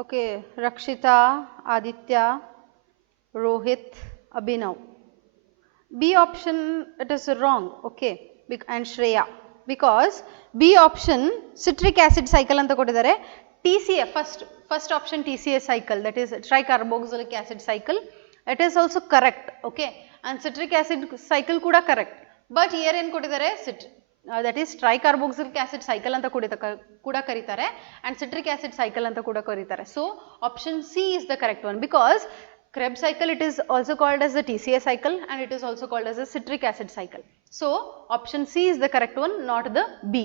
Okay, Rakshita, Aditya, Rohit, Abhinav. B option, it is wrong, okay, and Shreya, because B option citric acid cycle anta kottidare. TCA, first option TCA cycle, that is tricarboxylic acid cycle, it is also correct, okay, and citric acid cycle kuda correct, but here ಏನು ಕೊಟ್ಟಿದ್ದಾರೆ that is tricarboxylic acid cycle anta kuda karitare and citric acid cycle anta kuda karitare. So, option C is the correct one, because Krebs cycle, it is also called as the TCA cycle and it is also called as the citric acid cycle. So, option C is the correct one, not the B.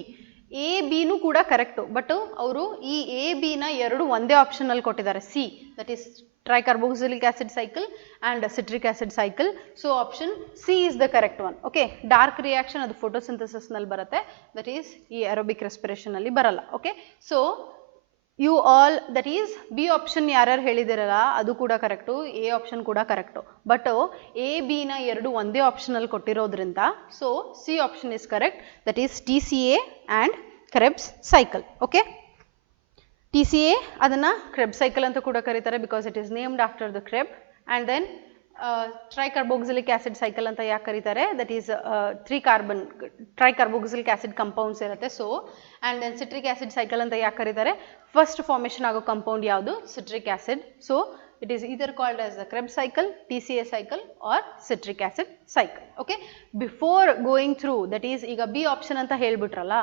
A, B nu kuda correct, but avaru ee A, B na ಎರಡು ಒಂದೇ option ಅಲ್ಲಿ ಕೊಟ್ಟಿದ್ದಾರೆ C, that is tricarboxylic acid cycle and citric acid cycle. So, option C is the correct one. Okay, dark reaction adu photosynthesis nalli barutte, that is ee aerobic respiration alli baralla. Okay, so you all, that is B option ಯಾರ್ಯಾರು ಹೇಳಿದಿರಲ್ಲ ಅದು ಕೂಡ correct, A option ಕೂಡ correct, but A, B ನ ಎರಡು ಒಂದೇ option ಅಲ್ಲಿ ಕೊಟ್ಟಿರೋದ್ರಿಂದ, so C option is correct, that is TCA and Krebs cycle. Okay, TCA ಅದನ್ನ Krebs cycle ಅಂತ ಕೂಡ ಕರೀತಾರೆ, because it is named after the Krebs, and then tricarboxylic acid cycle anta ಯಾಕೆ ಕರೀತಾರೆ, that is 3 carbon tricarboxylic acid compounds ಇರುತ್ತೆ. So, and then citric acid cycle anta ಯಾಕೆ ಕರೀತಾರೆ, first formation ಆಗೋ compound ಯಾವುದು, citric acid. So, it is either called as the Krebs cycle, TCA cycle or citric acid cycle. Okay, before going through, that is ಈಗ B option ಅಂತ ಹೇಳ್ಬಿಟ್ರಲ್ಲ,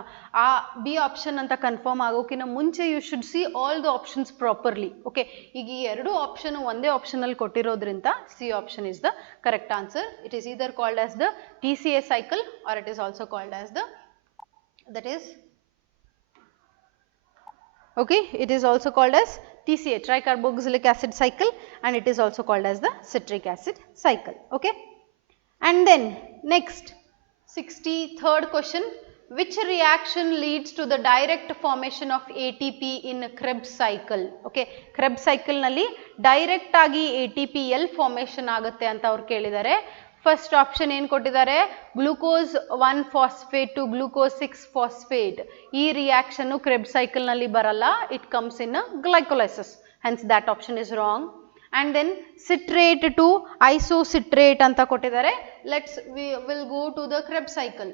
ಆ B option ಅಂತ confirm ಆಗೋಕಿನ ಮುಂಚೆ you should see all the options properly. Okay, ಈಗ ಈ ಎರಡು option ಒಂದೇ option ಅಲ್ಲಿ ಕೊಟ್ಟಿರೋದ್ರಿಂದ C option is the correct answer. It is either called as the TCA cycle or it is also called as the, that is, okay, it is also called as TCA, tricarboxylic acid cycle, and it is also called as the citric acid cycle. Okay, and then next 63rd question, which reaction leads to the direct formation of ATP in Krebs cycle? Okay, Krebs cycle nalli direct agi ATP L formation agutte anta avaru kelidare. First option ಏನು ಕೊಟ್ಟಿದ್ದಾರೆ, glucose 1 phosphate to glucose 6 phosphate. ಈ reaction Krebs cycle ನಲ್ಲಿ ಬರಲ್ಲ, it comes in glycolysis, hence that option is wrong. And then citrate to isocitrate ಅಂತ ಕೊಟ್ಟಿದ್ದಾರೆ. We will go to the Krebs cycle.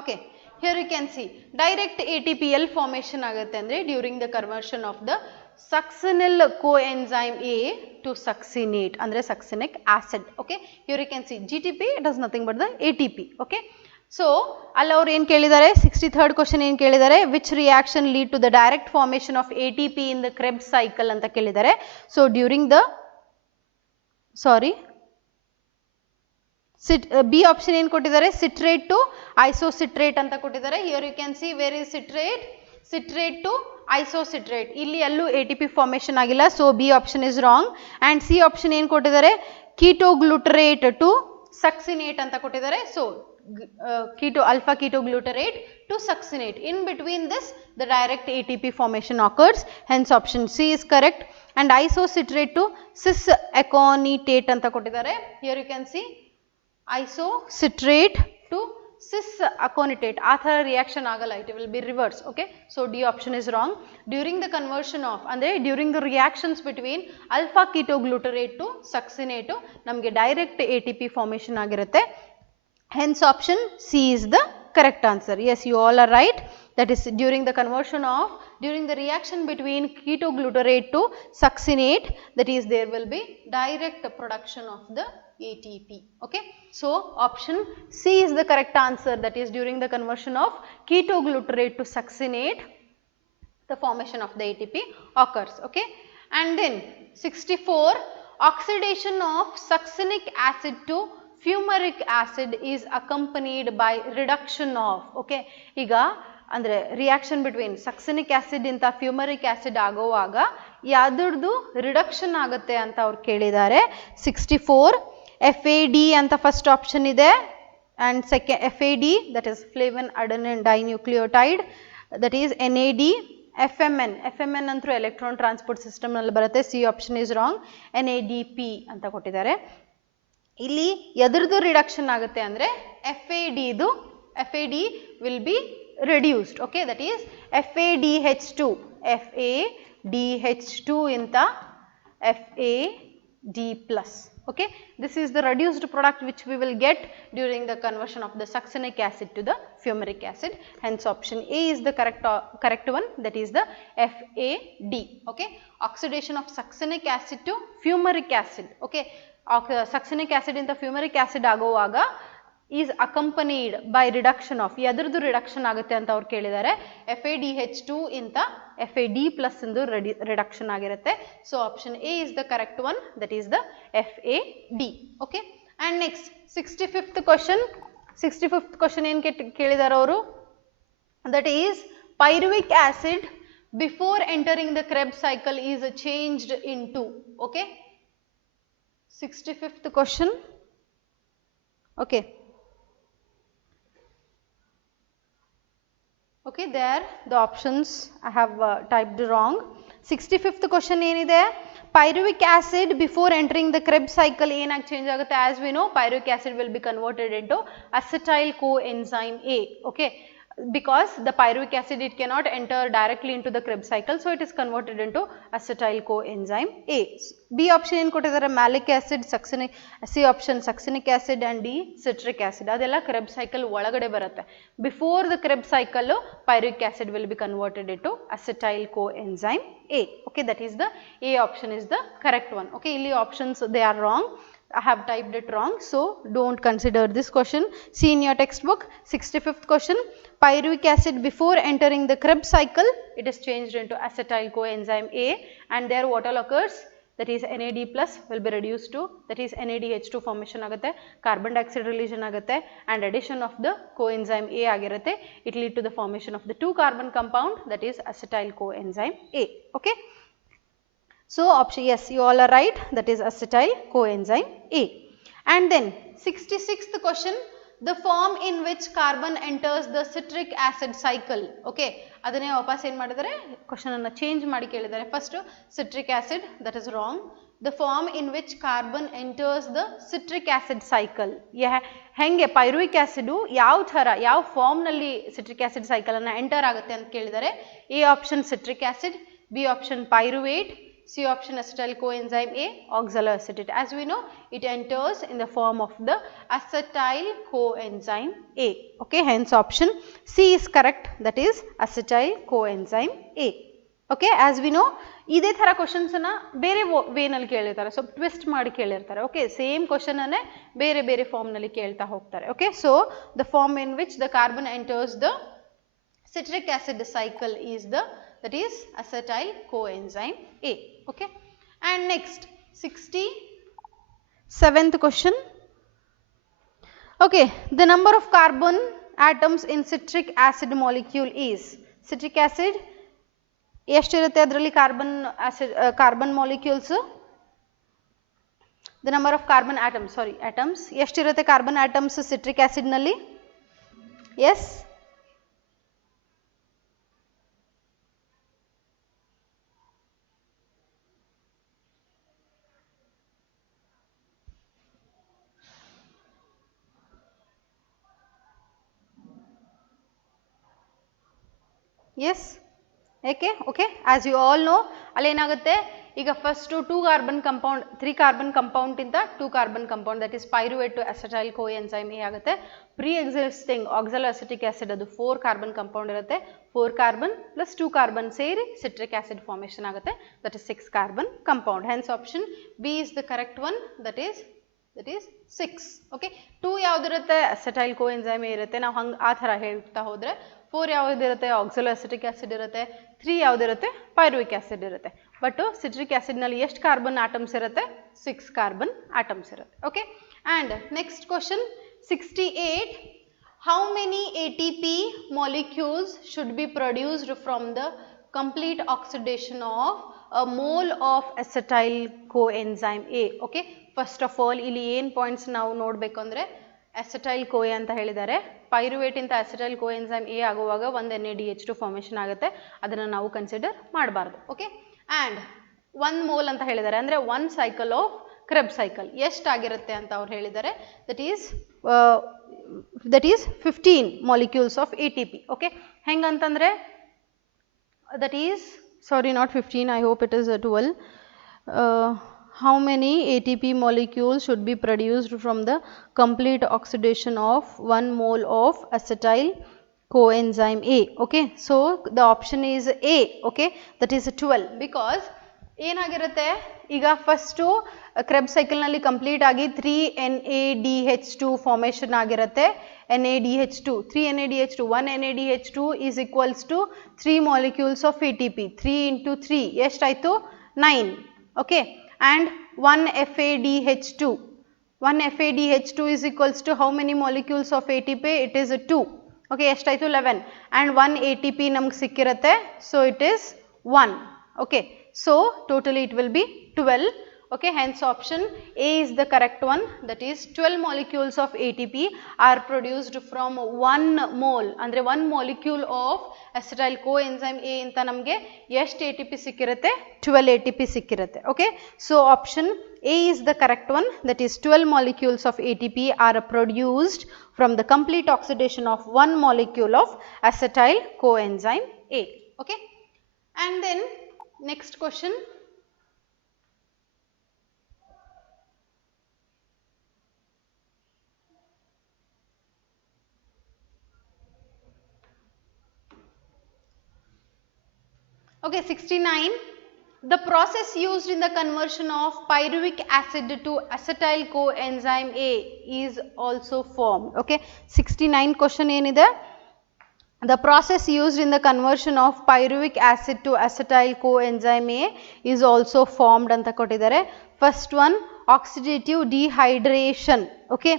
Okay, here you can see direct ATPL formation ಆಗುತ್ತೆ ಅಂದ್ರೆ during the conversion of the succinyl coenzyme A to succinate, andre succinic acid. Okay, here you can see GTP, it is nothing but the ATP. Okay, so alli avaru ಏನು ಕೇಳಿದ್ದಾರೆ, 63rd question ಏನು ಕೇಳಿದ್ದಾರೆ, which reaction lead to the direct formation of ATP in the Krebs cycle ಅಂತ ಕೇಳಿದ್ದಾರೆ. So during the, sorry, B option ಏನು ಕೊಟ್ಟಿದ್ದಾರೆ, citrate to isocitrate ಅಂತ ಕೊಟ್ಟಿದ್ದಾರೆ. Here you can see where is citrate, citrate to isocitrate, ಇಲ್ಲಿ ಎಲ್ಲೂ ATP formation ಆಗಿಲ್ಲ, so B option is wrong. And C option ಏನು ಕೊಟ್ಟಿದ್ದಾರೆ, ketoglutarate to succinate ಅಂತ ಕೊಟ್ಟಿದ್ದಾರೆ. So alpha ketoglutarate to succinate, in between this the direct ATP formation occurs, hence option C is correct. And isocitrate to cis aconitate ಅಂತ ಕೊಟ್ಟಿದ್ದಾರೆ. Here you can see isocitrate to cis aconitate, ಆ ಥರ reaction ಆಗಲ್ಲ, it will be reverse. Okay, so D option is wrong. During the conversion of, ಅಂದರೆ during the reactions between alpha ketoglutarate to succinate ನಮಗೆ direct ATP formation ಆಗಿರುತ್ತೆ, hence option C is the correct answer. Yes, you all are right, that is during the conversion of during the reaction between ketoglutarate to succinate, that is there will be direct production of the ATP. Okay. So, option C is the correct answer, that is during the conversion of ketoglutarate to succinate, the formation of the ATP occurs. Okay. And then 64, oxidation of succinic acid to fumaric acid is accompanied by reduction of. Okay. Iga andre reaction between succinic acid inta fumaric acid agovaga yadurdu reduction agutte anta avaru kelidare. 64 FAD anta first option ide, and second FAD, that is flavin adenine dinucleotide, that is NAD. FMN antru electron transport system nalli barutte, C option is wrong, NADP anta kottidare. Illi yadardu reduction agutte andre FAD will be reduced. Okay, that is FADH2 inta FAD plus. Okay, this is the reduced product which we will get during the conversion of the succinic acid to the fumaric acid. Hence, option A is the correct one, that is the FAD. Okay, oxidation of succinic acid to fumaric acid. Okay, succinic acid in the fumaric acid agovaga is accompanied by reduction of, yadardu reduction agutte anta avaru kelidare, FADH2 inta FAD plus indu reduction agirutte. So, option A is the correct one, that is the FAD. Okay. And next 65th question, 65th question en kelidare avaru, that is pyruvic acid before entering the Krebs cycle is changed into. Okay, 65th question. Okay. Okay, there the options I have typed wrong. 65th question enide, pyruvic acid before entering the Krebs cycle enag change agutte. As we know, pyruvic acid will be converted into acetyl coenzyme A. Okay, because the pyruvic acid, it cannot enter directly into the Krebs cycle, so it is converted into acetyl coenzyme A. B option en kottidare malic acid, succinic, C option succinic acid, and D citric acid. Adella Krebs cycle olagade barutte. Before the Krebs cycle, pyruvic acid will be converted into acetyl coenzyme A. Okay, that is the A option is the correct one. Okay, illi options they are wrong. I have typed it wrong, so don't consider this question. See in your textbook, 65th question, pyruvic acid before entering the Krebs cycle, it is changed into acetyl coenzyme A, and there what all occurs, that is NAD plus will be reduced to, that is NADH2 formation agutte, carbon dioxide release agutte, and addition of the coenzyme A agirutte. It lead to the formation of the 2 carbon compound, that is acetyl coenzyme A. Okay. So, option yes, you all are right, that is acetyl coenzyme A. And then 66th question, the form in which carbon enters the citric acid cycle. Okay, adane vapas en madidare, question anna change madi kelidare. First citric acid, that is wrong. The form in which carbon enters the citric acid cycle. Henge pyruvic acid yav thara, yav form nalli citric acid cycle anna enter agutte anta kelidare. A option citric acid, B option pyruvate, C option acetyl coenzyme A, oxaloacetate. As we know, it enters in the form of the acetyl coenzyme A. Okay, hence option C is correct, that is acetyl coenzyme A. Okay, as we know, ide thara questions na bere way nalli kelirtare, so twist maadi kelirtare. Okay, same question anne bere form nalli kelta hogtare. Okay, so the form in which the carbon enters the citric acid cycle is the, that is acetyl coenzyme A. Okay, and next 67th question. Okay, the number of carbon atoms in citric acid molecule is, citric acid eshtirutte adralli carbon molecules, the number of carbon atoms eshtirutte carbon atoms citric acid nalli. Yes, yes, okay, as you all know, alli enagutte ಈಗ first 2 carbon compound 3 carbon compound ಇಂದ 2 carbon compound that is pyruvate to acetyl coenzyme A ಆಗುತ್ತೆ. Pre existing oxaloacetic acid ಅದು 4 carbon compound ಇರುತ್ತೆ. 4 carbon plus 2 carbon ಸೇರಿ citric acid formation ಆಗುತ್ತೆ, that is 6 carbon compound. Hence option B is the correct one, that is 6. Okay, 2 ಯಾವ್ದಿರುತ್ತೆ acetyl coenzyme A ಇರುತ್ತೆ, ನಾವು ಹಂಗೆ ಆ ಥರ ಹೇಳ್ತಾ ಹೋದರೆ 4 ಯಾವುದಿರುತ್ತೆ ಆಕ್ಸಾಲೋಅಸೆಟಿಕ್ ಆಸಿಡ್ ಇರುತ್ತೆ, 3 ಯಾವುದಿರುತ್ತೆ ಪೈರುವಿಕ್ ಆಸಿಡ್ ಇರುತ್ತೆ. ಬಟ್ ಸಿಟ್ರಿಕ್ ಆಸಿಡ್ನಲ್ಲಿ ಎಷ್ಟು ಕಾರ್ಬನ್ ಆಟಮ್ಸ್ ಇರುತ್ತೆ 6 ಕಾರ್ಬನ್ ಆಟಮ್ಸ್ ಇರುತ್ತೆ. Okay, and next question 68. How many ATP molecules should be produced from the complete oxidation of a mole of acetyl coenzyme A? Okay, first of all ಇಲ್ಲಿ ಏನು points ನಾವು ನೋಡಬೇಕು ಅಂದರೆ acetyl ಕೋಎ ಅಂತ ಹೇಳಿದ್ದಾರೆ. Pyruvate ಇಂದ acetyl coenzyme A ಆಗುವಾಗ ಒಂದು NADH2 ಫಾರ್ಮೇಷನ್ ಆಗುತ್ತೆ, ಅದನ್ನು ನಾವು ಕನ್ಸಿಡರ್ ಮಾಡಬಾರ್ದು. ಓಕೆ, ಆ್ಯಂಡ್ 1 ಮೋಲ್ ಅಂತ ಹೇಳಿದ್ದಾರೆ ಅಂದರೆ 1 ಸೈಕಲ್ ಆಫ್ ಕ್ರೆಬ್ ಸೈಕಲ್ ಎಷ್ಟಾಗಿರುತ್ತೆ ಅಂತ ಅವ್ರು ಹೇಳಿದ್ದಾರೆ, that is 15 molecules of ATP. Okay, ಹೆಂಗಂತಂದರೆ that is sorry not 15, I hope it is 12. How many ATP molecules should be produced from the complete oxidation of 1 mole of acetyl coenzyme A? Okay, so the option is A. Okay, that is 12 because ಏನಾಗಿರುತ್ತೆ ಈಗ first ಕ್ರೆಬ್ ಸೈಕಲ್ನಲ್ಲಿ complete ಆಗಿ 3 NADH2 formation ಆಗಿರುತ್ತೆ. NADH2 3 NADH2 1 NADH2 is equals to 3 molecules of ATP. 3 into 3 ಎಷ್ಟಾಯಿತು 9. Okay, and 1 FADH2. 1 FADH2 is equals to how many molecules of ATP? It is 2. Okay, ಎಷ್ಟಾಯಿತು 11. And 1 ATP ನಮ್ಗೆ ಸಿಕ್ಕಿರುತ್ತೆ, so it is 1. Okay, so totally it will be 12. Okay, hence option A is the correct one, that is 12 molecules of ATP are produced from 1 mole ಅಂದರೆ 1 molecule of acetyl coenzyme A ಇಂತ ನಮಗೆ ಎಷ್ಟು ATP ಸಿಕ್ಕಿರುತ್ತೆ 12 ATP ಸಿಕ್ಕಿರುತ್ತೆ. Okay, so option A is the correct one, that is 12 molecules of ATP are produced from the complete oxidation of 1 molecule of acetyl coenzyme A. Okay, and then next question. Okay, 69. The process used in the conversion of pyruvic acid to acetyl coenzyme A is also formed. Okay, 69 question ಏನಿದೆ, the process used in the conversion of pyruvic acid to acetyl coenzyme A is also formed ಅಂತ ಕೊಟ್ಟಿದ್ದಾರೆ. First one, oxidative dehydration. Okay,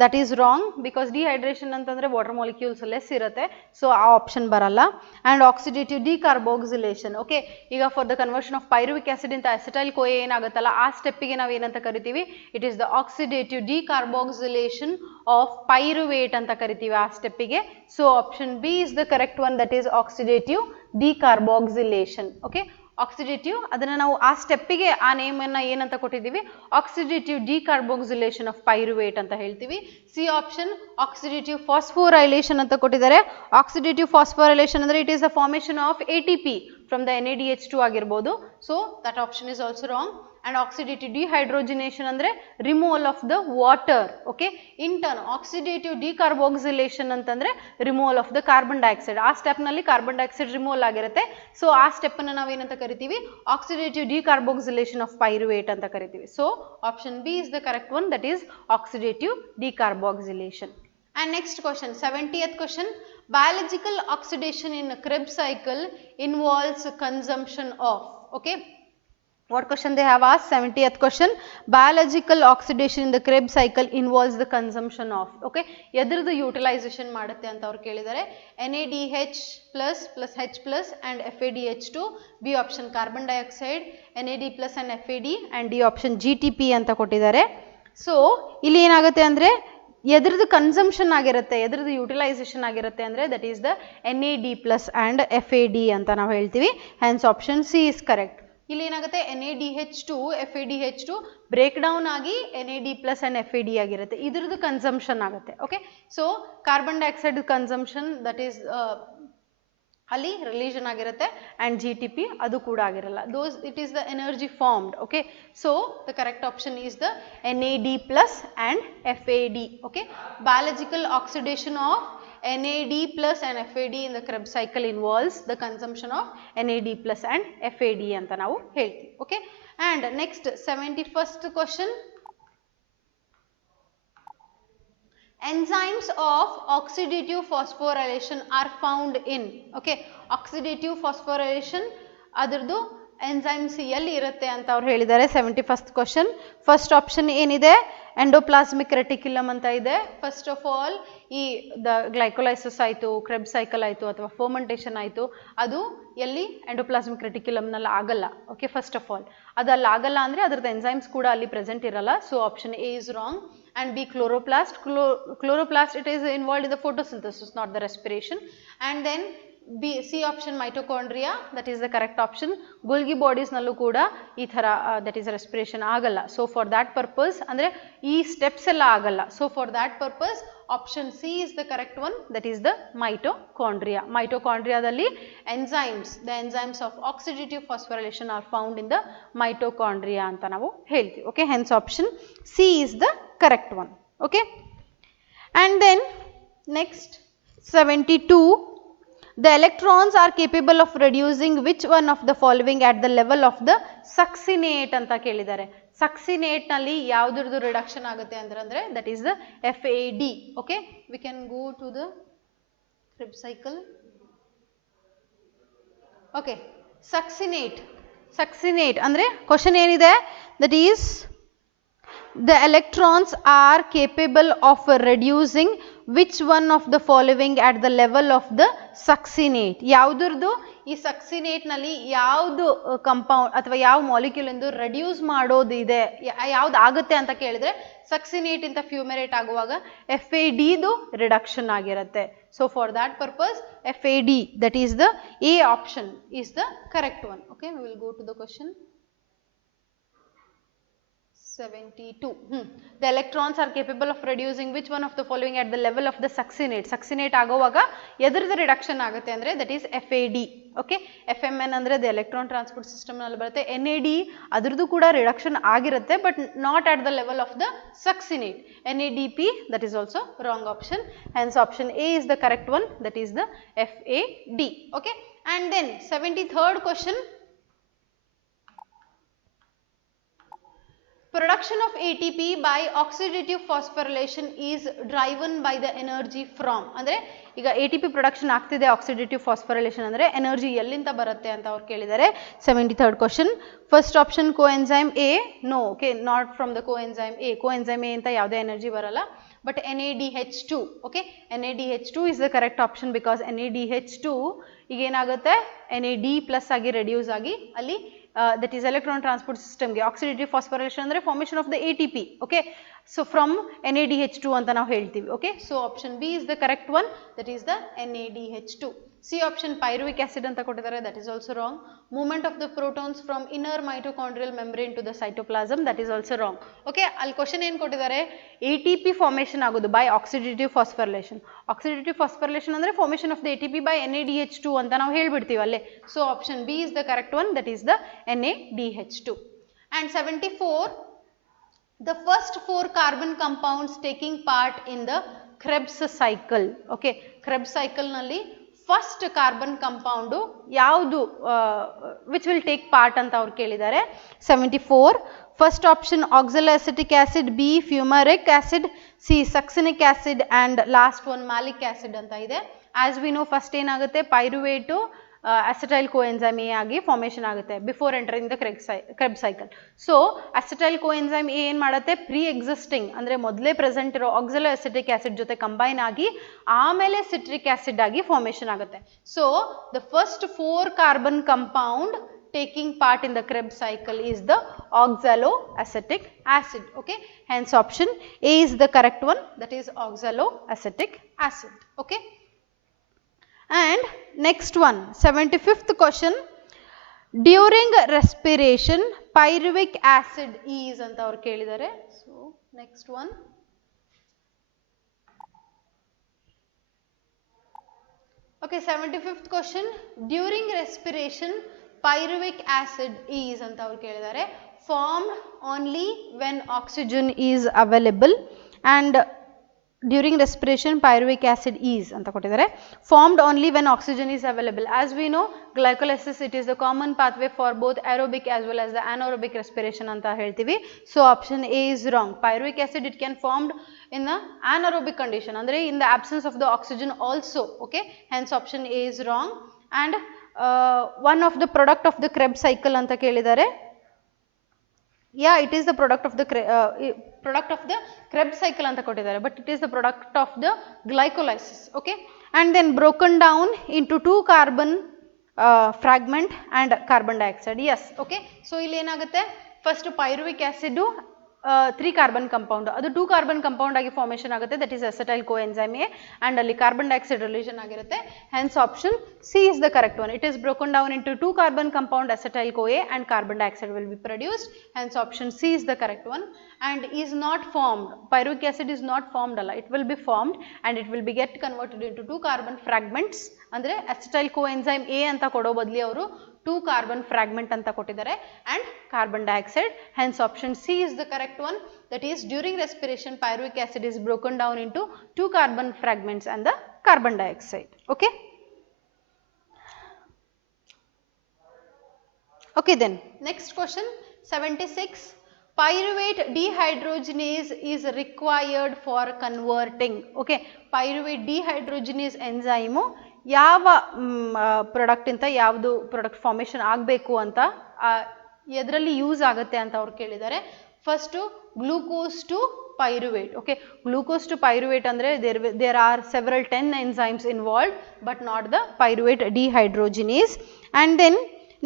that is wrong because dehydration ಅಂತಂದ್ರೆ water molecules less ಇರುತ್ತೆ, so ಆ option ಬರಲ್ಲ. and oxidative decarboxylation. okay, ಈಗ for the conversion of pyruvic acid ಇಂದ acetyl CoA ಏನಾಗುತ್ತಲ್ಲ ಆ ಸ್ಟೆಪ್ಪಿಗೆ ನಾವು ಏನಂತ ಕರಿತೀವಿ, it is the oxidative decarboxylation of pyruvate ಅಂತ ಕರಿತೀವಿ ಆ ಸ್ಟೆಪ್ಪಿಗೆ. so option B is the correct one, that is oxidative decarboxylation. okay, oxidative ಅದನ್ನು ನಾವು ಆ ಸ್ಟೆಪ್ಪಿಗೆ ಆ ನೇಮನ್ನು ಏನಂತ ಕೊಟ್ಟಿದ್ದೀವಿ, ಆಕ್ಸಿಡೇಟಿವ್ ಡಿಕಾರ್ಬೋಕ್ಸಿಲೇಷನ್ ಆಫ್ ಪೈರುವೇಟ್ ಅಂತ ಹೇಳ್ತೀವಿ. ಸಿ ಆಪ್ಷನ್ ಆಕ್ಸಿಡೇಟಿವ್ ಫಾಸ್ಫೋರೈಲೇಷನ್ ಅಂತ ಕೊಟ್ಟಿದ್ದಾರೆ. ಆಕ್ಸಿಡೇಟಿವ್ ಫಾಸ್ಫೋರೈಲೇಷನ್ ಅಂದರೆ it is the formation of ATP from the NADH2 ಆಗಿರ್ಬೋದು, so that option is also wrong. and oxidative dehydrogenation andre removal of the water. okay, in turn oxidative decarboxylation antandre removal of the carbon dioxide. ಆ step ನಲ್ಲಿ carbon dioxide removal ಆಗಿರುತ್ತೆ, so ಆ step ಅನ್ನು ನಾವು ಏನಂತ ಕರಿತೀವಿ, oxidative decarboxylation of pyruvate ಅಂತ ಕರಿತೀವಿ. so option B is the correct one, that is oxidative decarboxylation. and next question, 70th question, biological oxidation in Krebs cycle involves consumption of. okay, what question they have asked, 70th question, biological oxidation in the Krebs cycle involves the consumption of. okay, ಎದ್ರದ್ದು utilisation ಮಾಡುತ್ತೆ ಅಂತ ಅವ್ರು ಕೇಳಿದ್ದಾರೆ. NADH plus H plus and FADH2. B option carbon dioxide, NAD plus and FAD, and D option GTP ಅಂತ ಕೊಟ್ಟಿದ್ದಾರೆ. So ಇಲ್ಲಿ ಏನಾಗುತ್ತೆ ಅಂದರೆ ಎದ್ರದ್ದು ಕನ್ಸಂಪ್ಷನ್ ಆಗಿರುತ್ತೆ, ಎದ್ರದ್ದು ಯುಟಿಲೈಸೇಷನ್ ಆಗಿರುತ್ತೆ ಅಂದರೆ that is the NAD plus and FAD ಅಂತ ನಾವು ಹೇಳ್ತೀವಿ. Hans option C is correct. ಇಲ್ಲಿ ಏನಾಗುತ್ತೆ, NADH2 FADH2 ಬ್ರೇಕ್ ಡೌನ್ ಆಗಿ NAD plus and FAD ಆಗಿರುತ್ತೆ, ಇದ್ರದ್ದು ಕನ್ಸಂಪ್ಷನ್ ಆಗುತ್ತೆ. Okay, so carbon dioxide consumption that is ಅಲ್ಲಿ ರಿಲೀಷನ್ ಆಗಿರುತ್ತೆ and GTP ಅದು ಕೂಡ ಆಗಿರಲ್ಲ. Those it is the energy formed. Okay, so the correct option is the NAD plus and FAD. Okay, biological oxidation of NAD plus and FAD in the Krebs cycle involves the consumption of NAD plus and FAD ಅಂತ ನಾವು ಹೇಳ್ತೀವಿ. Okay, and next 71st question. Enzymes of oxidative phosphorylation are found in. Okay, oxidative phosphorylation adradu enzymes ಎಲ್ಲಿ ಇರುತ್ತೆ ಅಂತ ಅವರು ಹೇಳಿದ್ದಾರೆ. 71st question. First option ಏನಿದೆ, endoplasmic reticulum ಅಂತ ಇದೆ. ಫಸ್ಟ್ ಆಫ್ ಆಲ್ ಈ ಗ್ಲೈಕೋಲೈಸಿಸ್ ಆಯಿತು, ಕ್ರೆಬ್ ಸೈಕಲ್ ಆಯಿತು ಅಥವಾ ಫರ್ಮೆಂಟೇಷನ್ ಆಯಿತು, ಅದು ಎಲ್ಲಿ ಎಂಡೋಪ್ಲಾಸ್ಮಿಕ್ ರೆಟಿಕ್ಯುಲಮ್ನಲ್ಲಿ ಆಗಲ್ಲ. ಓಕೆ, ಫಸ್ಟ್ ಆಫ್ ಆಲ್ ಅದು ಅಲ್ಲಿ ಆಗಲ್ಲ ಅಂದರೆ ಅದ್ರದ್ದು ಎಂಜೈಮ್ಸ್ ಕೂಡ ಅಲ್ಲಿ ಪ್ರೆಸೆಂಟ್ ಇರಲ್ಲ. So option A is wrong. And B, chloroplast. Chloroplast, it is involved in the photosynthesis, not the respiration. And then B, C option, mitochondria, that is the correct option. Golgi bodies nallu kuda ee thara that is respiration agalla. So for that purpose andre ee steps ella agalla. So for that purpose option C is the correct one, that is the mitochondria. Mitochondria dalli enzymes, the enzymes of oxidative phosphorylation are found in the mitochondria anta navu heltivi. Okay, hence option C is the correct one. Okay, and then next 72, the electrons are capable of reducing which one of the following at the level of the succinate anta kelidare. Succinate nalli yavudradu reduction agutte andre that is the FAD. Okay, we can go to the Krebs cycle. Okay, succinate andre question enide, that is the electrons are capable of reducing which one of the following at the level of the succinate. ಯಾವುದ್ರದ್ದು ಈ succinate ನಲ್ಲಿ ಯಾವುದು compound ಅಥವಾ ಯಾವ molecule ಎಂದು reduce ಮಾಡೋದು ಇದೆ, ಯಾವ್ದು ಆಗುತ್ತೆ ಅಂತ ಕೇಳಿದ್ರೆ succinate ಇಂದ ಫ್ಯೂಮರೇಟ್ ಆಗುವಾಗ FAD ದು ರಿಡಕ್ಷನ್ ಆಗಿರುತ್ತೆ. So for that purpose FAD, that is the A option is the correct one. Okay, we will go to the question 72. The electrons are capable of reducing which one of the following at the level of the succinate. Succinate ಆಗೋವಾಗ ಎದರದ್ದು reduction ಆಗುತ್ತೆ ಅಂದರೆ that is FAD. Okay, FMN ಅಂದರೆ the electron transport system ನಲ್ಲಿ ಬರುತ್ತೆ. NAD ಅದರದ್ದು ಕೂಡ reduction ಆಗಿರುತ್ತೆ, but not at the level of the succinate. NADP, that is also wrong option. Hence option A is the correct one, that is the FAD. Okay, and then 73rd question. Production of ATP by oxidative phosphorylation is driven by the energy from. ಅಂದರೆ ಈಗ ATP production ಆಗ್ತಿದೆ oxidative phosphorylation ಅಂದರೆ energy ಎಲ್ಲಿಂದ ಬರುತ್ತೆ ಅಂತ ಅವ್ರು ಕೇಳಿದ್ದಾರೆ. 73rd question. First option coenzyme A, no. Okay, not from the coenzyme A. Coenzyme A ಅಂತ ಯಾವುದೇ ಎನರ್ಜಿ ಬರಲ್ಲ, but NADH2. Okay, NADH2 is the correct option because NADH2 ಈಗ ಏನಾಗುತ್ತೆ, NAD ಪ್ಲಸ್ ಆಗಿ ರೆಡ್ಯೂಸ್ ಆಗಿ ಅಲ್ಲಿ that is electron transport system ಗೆ oxidative phosphorylation ಅಂದರೆ formation of the ATP. okay, so from NADH2 ಅಂತ ನಾವು ಹೇಳ್ತೀವಿ. okay, so option B is the correct one, that is the NADH2. C option pyruvic acid ಅಂತ ಕೊಟ್ಟಿದ್ದಾರೆ, that is also wrong. Movement of the protons from inner mitochondrial membrane to the cytoplasm, that is also wrong. okay, ಅಲ್ಲಿ question ಏನು ಕೊಟ್ಟಿದ್ದಾರೆ, ATP formation ಆಗೋದು by oxidative phosphorylation. oxidative phosphorylation ಅಂದರೆ formation of the ATP by NADH2 ಅಂತ ನಾವು ಹೇಳ್ಬಿಡ್ತೀವಿ ಅಲ್ಲೇ. so option B is the correct one, that is the NADH2. and 74, the first 4 carbon compounds taking part in the Krebs cycle. okay, Krebs cycle ನಲ್ಲಿ first carbon compound ಯಾವುದು which will take part ಅಂತ ಅವ್ರು ಕೇಳಿದ್ದಾರೆ. 74, first option oxaloacetic acid, B fumaric acid, C succinic acid and last one malic acid ಅಂತ ಇದೆ. As we know first ಏನಾಗುತ್ತೆ, pyruvate acetyl coenzyme A ಆಗಿ formation ಆಗುತ್ತೆ before entering the Krebs cycle. So acetyl coenzyme A ಏನು ಮಾಡುತ್ತೆ, pre existing ಅಂದರೆ ಮೊದಲೇ present ಇರೋ ಆಕ್ಸಲೋ ಅಸೆಟಿಕ್ ಆಸಿಡ್ ಜೊತೆ ಕಂಬೈನ್ ಆಗಿ ಆಮೇಲೆ ಸಿಟ್ರಿಕ್ ಆಸಿಡ್ ಆಗಿ ಫಾರ್ಮೇಷನ್ ಆಗುತ್ತೆ. So the first 4 carbon compound taking part in the Krebs cycle is the oxaloacetic acid. okay, hence option A is the correct one, that is oxaloacetic acid. okay, and next one, 75th question. During respiration pyruvic acid is ಅಂತ ಅವರು ಕೇಳಿದ್ದಾರೆ. so next one, Okay, 75th question. During respiration, pyruvic acid is anta avaru kelidare formed only when oxygen is available, and during respiration pyruvic acid is anta kottidare formed only when oxygen is available. As we know, glycolysis, it is the common pathway for both aerobic as well as the anaerobic respiration anta heltivi. So option A is wrong. Pyruvic acid, it can formed in the anaerobic condition, andre in the absence of the oxygen also. Okay, hence option A is wrong. And one of the product of the Krebs cycle anta kelidare. Yeah, it is the product of the Krebs cycle anta kottidare, but it is the product of the glycolysis. Okay, and then broken down into 2 carbon fragment and carbon dioxide. Yes, okay. So illi enagutte, first pyruvic acid 3 carbon compound, adu 2 carbon compound agi formation agutte, that is acetyl coenzyme A, and alli carbon dioxide relation agirutte. Hence option C is the correct one. It is broken down into 2 carbon compound acetyl CoA and carbon dioxide will be produced. Hence option C is the correct one. And is not formed, pyruvic acid is not formed alla, it will be formed and it will be get converted into 2 carbon fragments. Andre acetyl coenzyme A anta kodo badli avaru 2 carbon fragment anta kottidare and carbon dioxide. Hence option C is the correct one. That is, during respiration pyruvic acid is broken down into 2 carbon fragments and the carbon dioxide. Okay. Okay, then next question, 76. Pyruvate dehydrogenase is required for converting. Okay, pyruvate dehydrogenase enzyme ಯಾವ product ಇಂತ ಯಾವುದು product formation ಆಗಬೇಕು ಅಂತ ಎದರಲ್ಲಿ use ಆಗುತ್ತೆ ಅಂತ ಅವ್ರು ಕೇಳಿದ್ದಾರೆ. First glucose to pyruvate. Okay, glucose to pyruvate andre there are several 10 enzymes involved, but not the pyruvate dehydrogenase. And then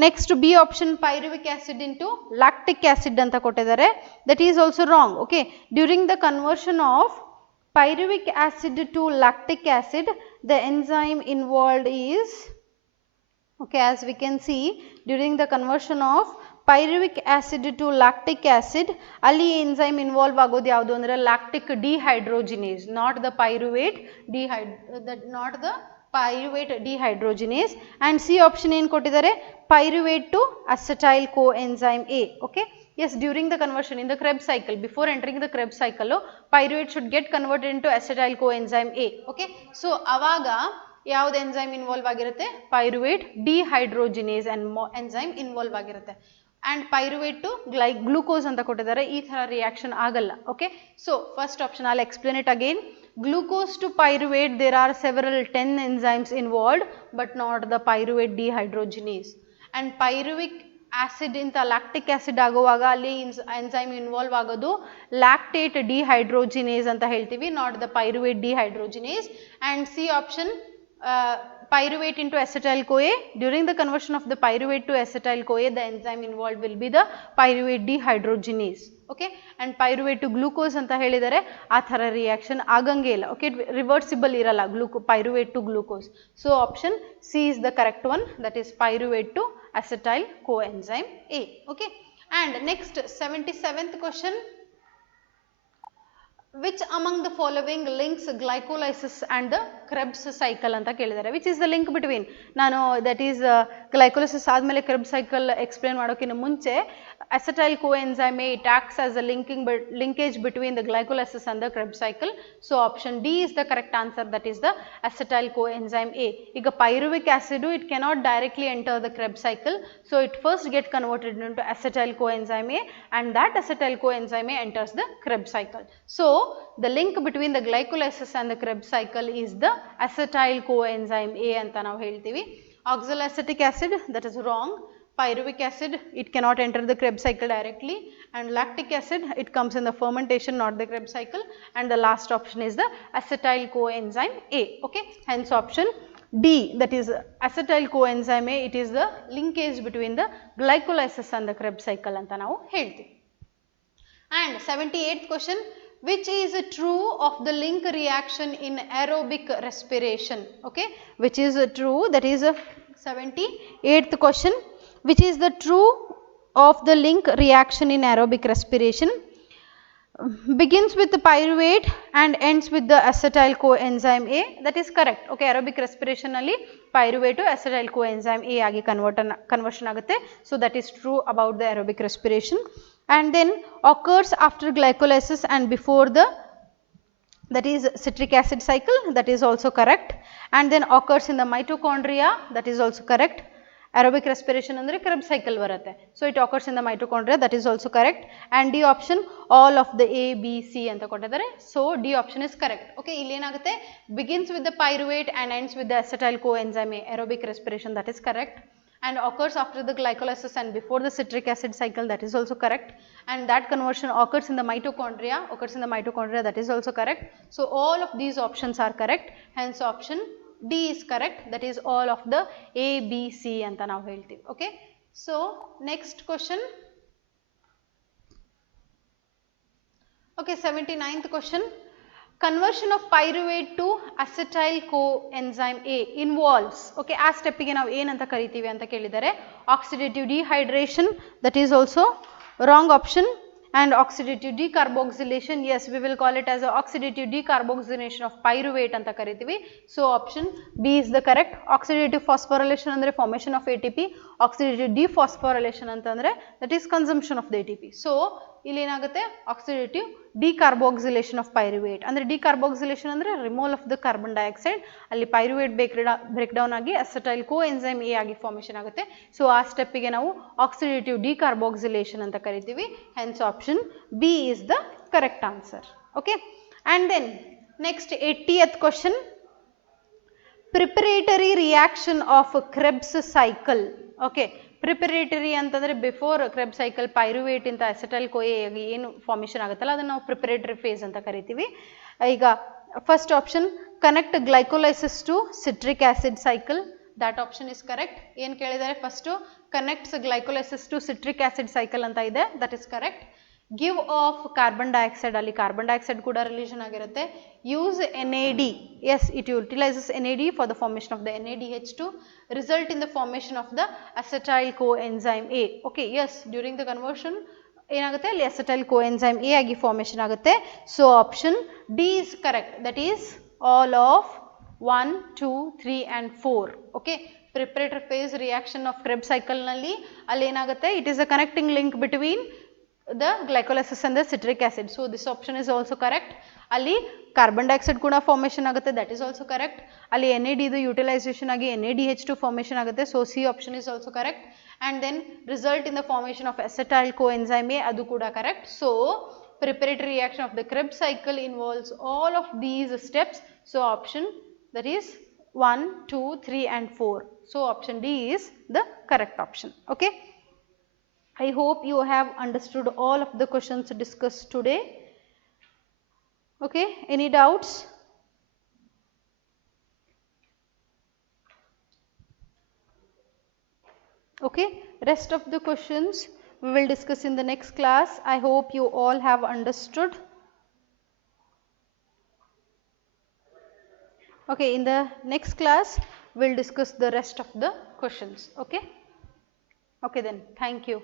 next B option, pyruvic acid into lactic acid anta kottidare, that is also wrong. Okay, during the conversion of pyruvic acid to lactic acid, the enzyme involved is, okay, as we can see, during the conversion of pyruvic acid to lactic acid, alli enzyme involve agodu yavadu andre lactic dehydrogenase, not the pyruvate dehydrogenase. And C option ಏನು ಕೊಟ್ಟಿದ್ದಾರೆ, pyruvate to acetyl coenzyme A. Okay, yes, during the conversion in the Krebs cycle, before entering the Krebs cycle, pyruvate should get converted into acetyl coenzyme A. Okay, so avaga ಯಾವ್ದು enzyme involve ಆಗಿರುತ್ತೆ, pyruvate dehydrogenase enzyme involve ಆಗಿರುತ್ತೆ. And pyruvate to glucose ಅಂತ ಕೊಟ್ಟಿದ್ದಾರೆ, ಈ ತರ reaction ಆಗಲ್ಲ. Okay, so first option I'll explain it again. Glucose to pyruvate, there are several 10 enzymes involved, but not the pyruvate dehydrogenase. And pyruvic acid ಇಂತ lactic acid ಆಗುವಾಗ ಅಲ್ಲಿ enzyme involve ಆಗೋದು lactate dehydrogenase ಅಂತ ಹೇಳ್ತೀವಿ, not the pyruvate dehydrogenase. And C option, pyruvate into acetyl CoA. During the conversion of the pyruvate to acetyl CoA, the enzyme involved will be the pyruvate dehydrogenase. Okay, and pyruvate to glucose anta helidare, aa thara reaction agange illa. Okay, reversible iralla pyruvate to glucose. So option C is the correct one, that is pyruvate to acetyl coenzyme A. Okay, and next 77th question, which among the following links glycolysis and the Krebs cycle anta kelidare, which is the link between, nanu that is glycolysis ಆದಮೇಲೆ Krebs cycle explain ಮಾಡೋಕ್ಕಿಂತ ಮುಂಚೆ acetyl coenzyme A, it acts as a linkage between the glycolysis and the Krebs cycle. So option D is the correct answer, that is the acetyl coenzyme A. ಈಗ pyruvic acid, it cannot directly enter the Krebs cycle, so it first get converted into acetyl coenzyme A, and that acetyl coenzyme A enters the Krebs cycle. So the link between the glycolysis and the Krebs cycle is the acetyl coenzyme A anta ನಾವು ಹೇಳ್ತೀವಿ. Oxaloacetic acid, that is wrong. Pyruvic acid, it cannot enter the Krebs cycle directly, and lactic acid, it comes in the fermentation, not the Krebs cycle. And the last option is the acetyl coenzyme A. Okay, hence option D, that is acetyl coenzyme A, it is the linkage between the glycolysis and the Krebs cycle anta ನಾವು ಹೇಳ್ತೀವಿ. And 78th question, which is true of the link reaction in aerobic respiration? Okay, which is true, that is 78th question, which is the true of the link reaction in aerobic respiration? begins with the pyruvate and ends with the acetyl coenzyme A. That is correct. Okay, aerobic respiration alli pyruvate to acetyl coenzyme A agi conversion agutte. So that is true about the aerobic respiration. And then occurs after glycolysis and before the, that is citric acid cycle, that is also correct. And then occurs in the mitochondria, that is also correct. Aerobic respiration andre Krebs cycle varutte. So it occurs in the mitochondria, that is also correct. And D option, all of the A, B, C anta kottidare. So D option is correct. Okay, illi enagutte, begins with the pyruvate and ends with the acetyl coenzyme A, aerobic respiration, that is correct. And occurs after the glycolysis and before the citric acid cycle, that is also correct. And that conversion occurs in the mitochondria, that is also correct. So all of these options are correct. Hence option D is correct, that is all of the A, B, C anta now heltivi. Okay. So next question. Okay, 79th question. Conversion of pyruvate to acetyl coenzyme A involves, okay, ಆ ಸ್ಟೆಪ್ಪಿಗೆ ನಾವು ಏನಂತ ಕರಿತೀವಿ ಅಂತ ಕೇಳಿದರೆ oxidative dehydration, that is also wrong option. And oxidative decarboxylation, yes, we will call it as a oxidative decarboxylation of pyruvate anta kariತೀವಿ. So option B is the correct. Oxidative phosphorylation andre formation of ATP, oxidative dephosphorylation ಅಂತಂದ್ರೆ that is consumption of the ATP. So ಇಲ್ಲಿ ಏನಾಗುತ್ತೆ, oxidative decarboxylation of pyruvate ಅಂದ್ರೆ decarboxylation ಅಂದ್ರೆ removal of the carbon dioxide, ಅಲ್ಲಿ pyruvate breakdown ಆಗಿ acetyl coenzyme A ಆಗಿ formation ಆಗುತ್ತೆ. So ಆ ಸ್ಟೆಪ್ಪಿಗೆ ನಾವು oxidative decarboxylation ಅಂತ ಕರಿತೀವಿ. Hence option B is the correct answer. Okay. And then next 80th question. Preparatory reaction of Krebs cycle. Okay. Preparatory ಅಂತಂದ್ರೆ before Krebs cycle pyruvate ಇಂದ acetyl CoA ಆಗಿ ಏನು ಫಾರ್ಮೇಷನ್ ಆಗುತ್ತಲ್ಲ ಅದನ್ನ ನಾವು preparatory phase ಅಂತ ಕರಿತೀವಿ. ಈಗ first option, connect glycolysis to citric acid cycle, that option is correct. ಏನು ಕೇಳಿದ್ದಾರೆ first, connects glycolysis to citric acid cycle ಅಂತ ಇದೆ, that is correct. Give off carbon dioxide, ಅಲ್ಲಿ carbon dioxide ಕೂಡ ರಿಲೇಷನ್ ಆಗಿರುತ್ತೆ. Use NAD, yes, it utilizes NAD for the formation of the NADH2, result in the formation of the acetyl coenzyme A. Okay, yes, during the conversion ಏನಾಗುತ್ತೆ ಅಲ್ಲಿ acetyl coenzyme A ಆಗಿ formation ಆಗುತ್ತೆ. So option D is correct, that is all of 1, 2, 3 and 4. Okay, preparatory phase reaction of Krebs cycle nalli alli enagutte, it is a connecting link between the glycolysis and the citric acid. So this option is also correct. Ali carbon dioxide kuda formation agutte, that is also correct. Ali NAD the utilization agi NADH2 formation agutte, so C option is also correct. And then result in the formation of acetyl coenzyme A, adu kuda correct. So preparatory reaction of the Krebs cycle involves all of these steps. So option, that is 1, 2, 3 and 4. So option D is the correct option. Okay. I hope you have understood all of the questions discussed today. Okay, any doubts? Okay, rest of the questions we will discuss in the next class. I hope you all have understood. Okay, in the next class we will discuss the rest of the questions. Okay. Okay then, thank you.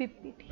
PPT.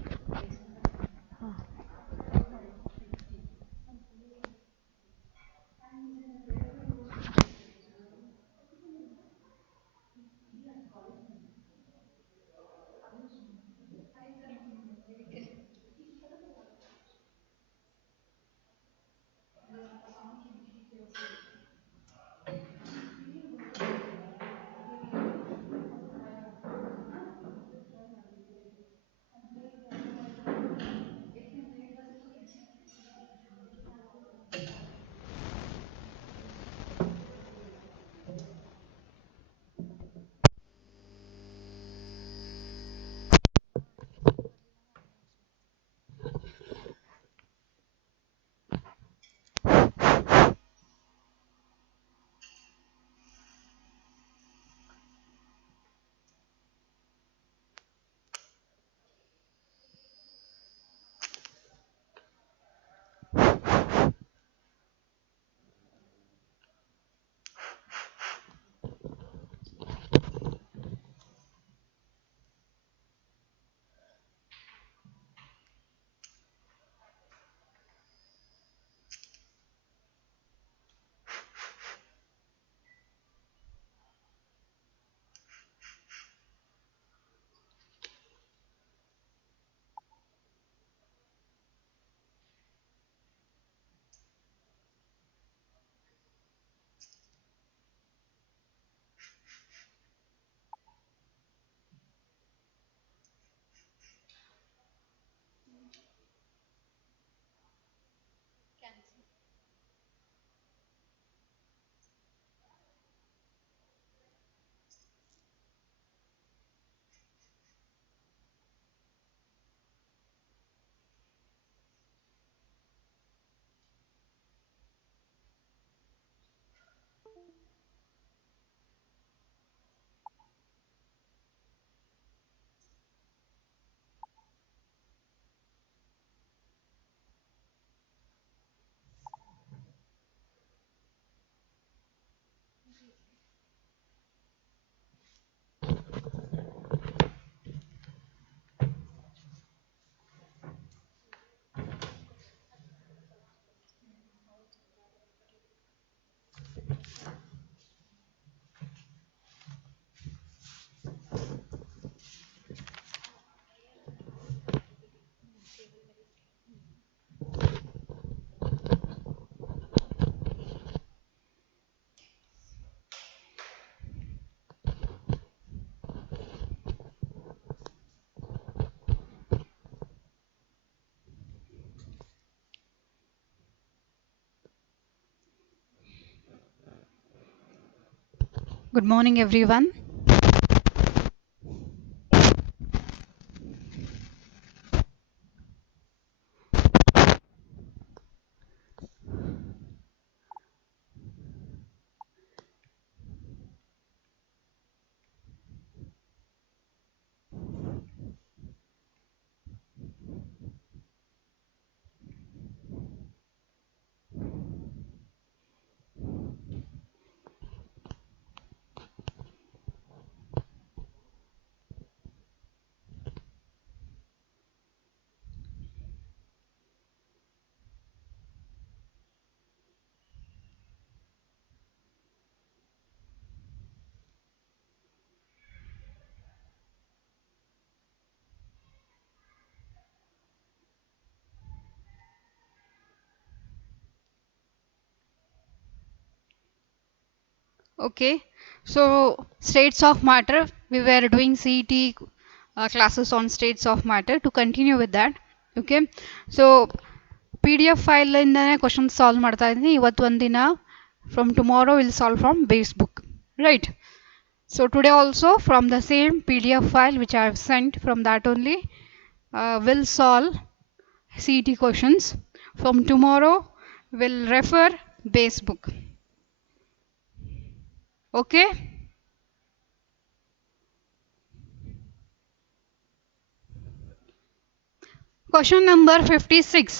Good morning, everyone. Okay, so states of matter, we were doing CET classes on states of matter. To continue with that, okay, so PDF file ಇಂದಾನೆ questions solve ಮಾಡ್ತಾ ಇದ್ದೀನಿ ಇವತ್ತು ಒಂದಿನ. From tomorrow we'll solve from base book, right? So today also from the same PDF file which I have sent, from that only we'll solve CET questions. From tomorrow we'll refer base book. Okay. Question number 56.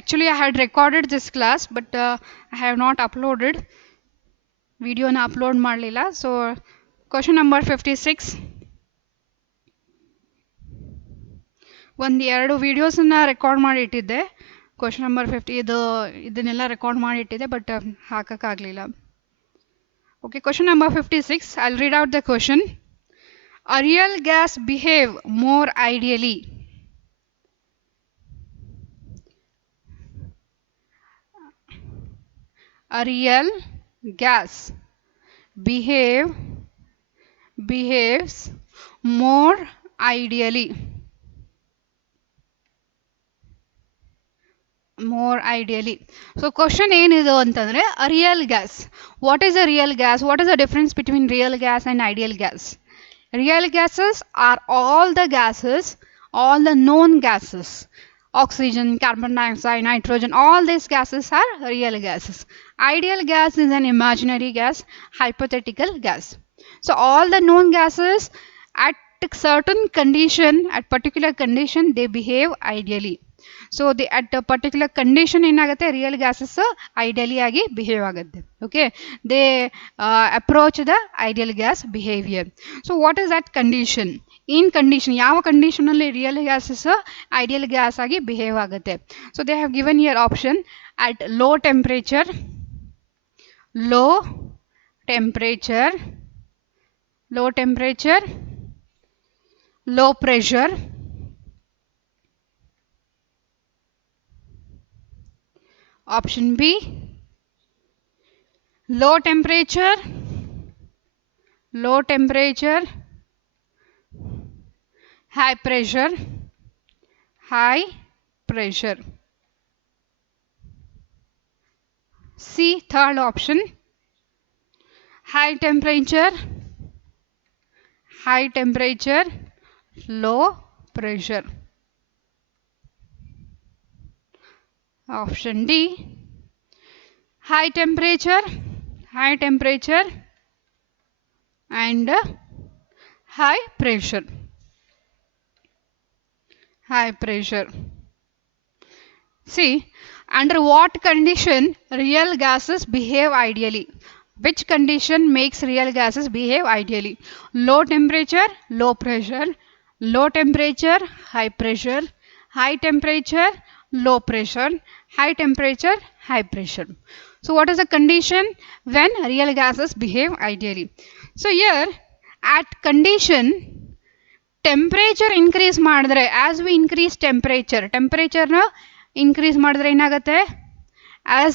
Actually, I had recorded this class, but I have not uploaded. Video na upload ಮಾಡಲಿಲ್ಲ. So, question number 56. ಎರಡು ವಿಡಿಯೋಸನ್ನ record ಮಾಡಿ ಇಟ್ಟಿದ್ದೆ. Question number 50 ಇದನ್ನೆಲ್ಲ record ಮಾಡಿ ಇಟ್ಟಿದ್ದೆ, but ಹಾಕಕ್ಕಾಗಲಿಲ್ಲ. Okay, question number 56. I'll read out the question. A real gas behave more ideally. A real gas behaves more ideally. More ideally. So question ಏನಿದು ಅಂತಂದ್ರೆ a real gas. What is a real gas? What is the difference between real gas and ideal gas? Real gases are all the gases, all the known gases. Oxygen, carbon dioxide, nitrogen, all these gases are real gases. Ideal gas is an imaginary gas, hypothetical gas. So all the known gases at certain condition, at particular condition, they behave ideally. So the at a particular condition ಏನಾಗುತ್ತೆ real gases ideally ಆಗಿ behave ಆಗುತ್ತೆ. Okay, they approach the ideal gas behavior. So what is that condition? In condition, ಯಾವ condition ಅಲ್ಲಿ real gases ideal gas ಆಗಿ behave ಆಗುತ್ತೆ. So they have given here option at low temperature, low pressure, option B, low temperature, high pressure. C, third option, high temperature, low pressure. Option D, high temperature and high pressure. See, under what condition real gases behave ideally? Which condition makes real gases behave ideally? Low temperature, low pressure, low temperature, high pressure, high temperature, low pressure, high temperature, high pressure. So what is the condition when real gases behave ideally? So here at condition temperature increase ಮಾಡಿದ್ರೆ, as we increase temperature ನ increase ಮಾಡಿದ್ರೆ ಏನಾಗುತ್ತೆ? As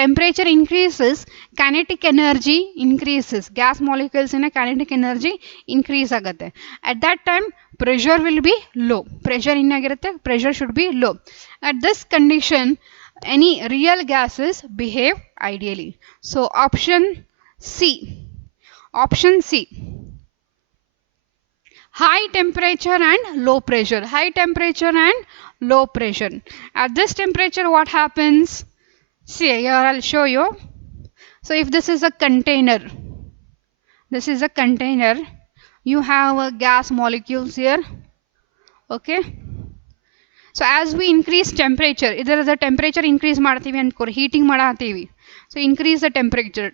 temperature increases, kinetic energy increases. Gas molecules in a kinetic energy increase ಆಗುತ್ತೆ. At that time pressure will be low. Pressure should be low. At this condition any real gases behave ideally. So option C. Option C. High temperature and low pressure. High temperature and low pressure. At this temperature, what happens? See, here I'll show you. So if this is a container, this is a container, you have gas molecules here. Okay. So as we increase temperature, either the temperature increase ಮಾಡ್ತೀವಿ ಅನ್ಕೋರಿ, heating ಮಾಡತ್ತೀವಿ. So increase the temperature.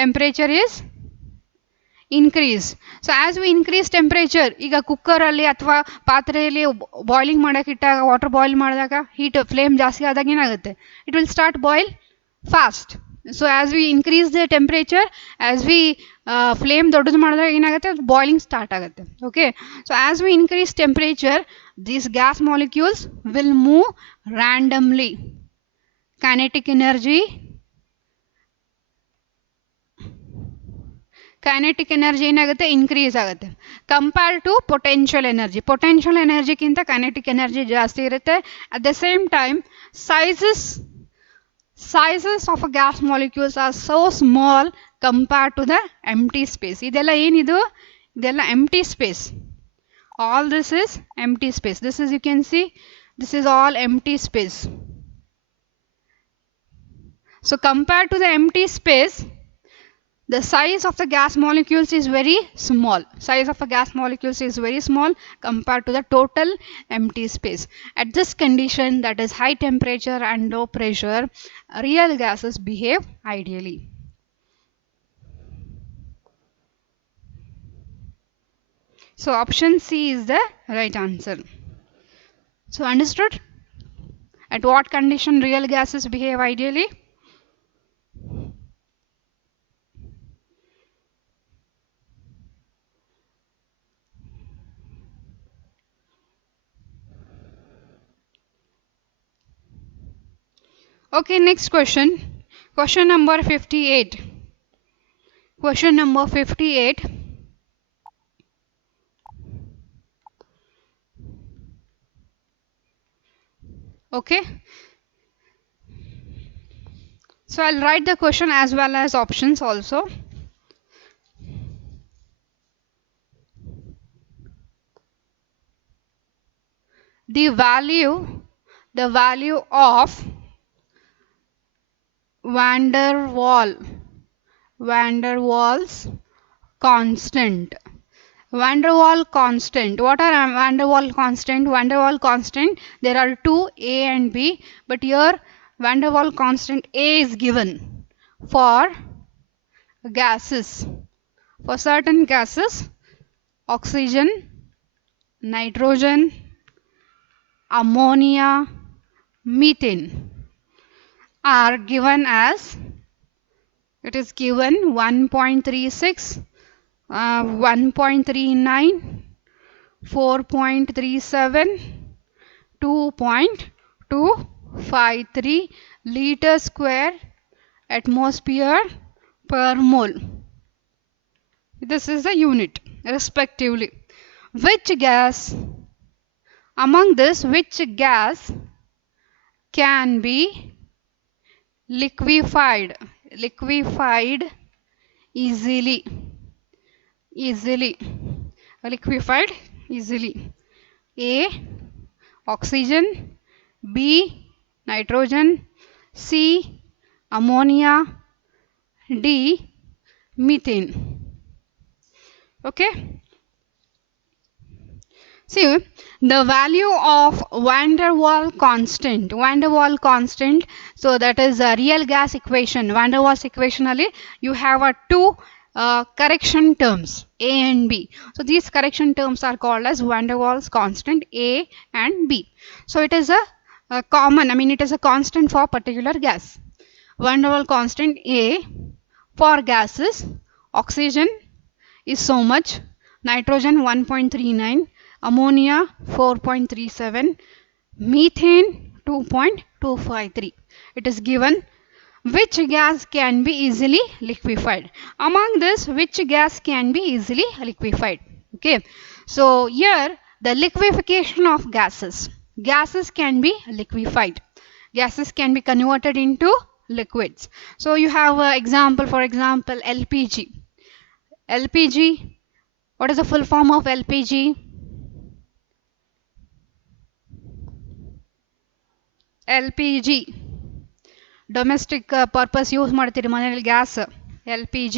Temperature is increase. So as we increase temperature, ಈಗ cooker ಅಲ್ಲಿ ಅಥವಾ ಪಾತ್ರೆಯಲ್ಲಿ boiling ಮಾಡಕ್ಕೆ ಇಟ್ಟಾಗ, water boil ಮಾಡಿದಾಗ heat flame ಜಾಸ್ತಿ ಆದಾಗ ಏನಾಗುತ್ತೆ? It will start boil fast. So as we increase the temperature, as we flame ದೊಡ್ಡದು ಮಾಡಿದಾಗ ಏನಾಗುತ್ತೆ? ಬಾಯ್ಲಿಂಗ್ ಸ್ಟಾರ್ಟ್ ಆಗುತ್ತೆ. Okay. So as we increase temperature, these gas molecules will move randomly. Kinetic energy ಏನಾಗುತ್ತೆ? Increase ಆಗುತ್ತೆ. Compare to potential energy. Potential ಎನರ್ಜಿಗಿಂತ kinetic energy ಜಾಸ್ತಿ ಇರುತ್ತೆ. At the same time sizes of a gas molecules are so small compared to the empty space. ಇದೆಲ್ಲ ಏನಿದು? ಇದೆಲ್ಲ empty space. All this is empty space. This is, you can see, this is all empty space. So compared to the empty space, the size of the gas molecules is very small. Size of the gas molecules is very small compared to the total empty space. At this condition, that is high temperature and low pressure, real gases behave ideally. So option C is the right answer. So understood? At what condition real gases behave ideally? Okay, next question. Question number 58. Question number 58. Okay. So I'll write the question as well as options also. The value of van der Waals constant. Van der Waals constant. What are van der Waals constant? Van der Waals constant, there are two, A and B, but here van der Waals constant A is given for gases. For certain gases, oxygen, nitrogen, ammonia, methane are given as, it is given 1.36, 1.39, 4.37, 2.253 liter square atmosphere per mole. This is the unit respectively. Which gas, among this, which gas can be liquefied easily? Liquefied easily. A, oxygen, B, nitrogen, C, ammonia, D, methane. Okay. See, the value of van der Waals constant, so that is a real gas equation. Van der Waals equation ali you have a two correction terms, A and B. So these correction terms are called as van der Waals constant A and B. So it is a common, it is a constant for particular gas. Van der Waals constant A for gases, oxygen is so much, nitrogen 1.39, ammonia 4.37, methane 2.253. It is given which gas can be easily liquefied. Among this, which gas can be easily liquefied? Okay, so here the liquefaction of gases can be liquefied. gases can be converted into liquids. So you have an example, for example, LPG. LPG, what is the full form of LPG? LPG, domestic purpose use ಮಾಡ್ತೀರಿ ಮನೆಯಲ್ಲಿ gas. LPG.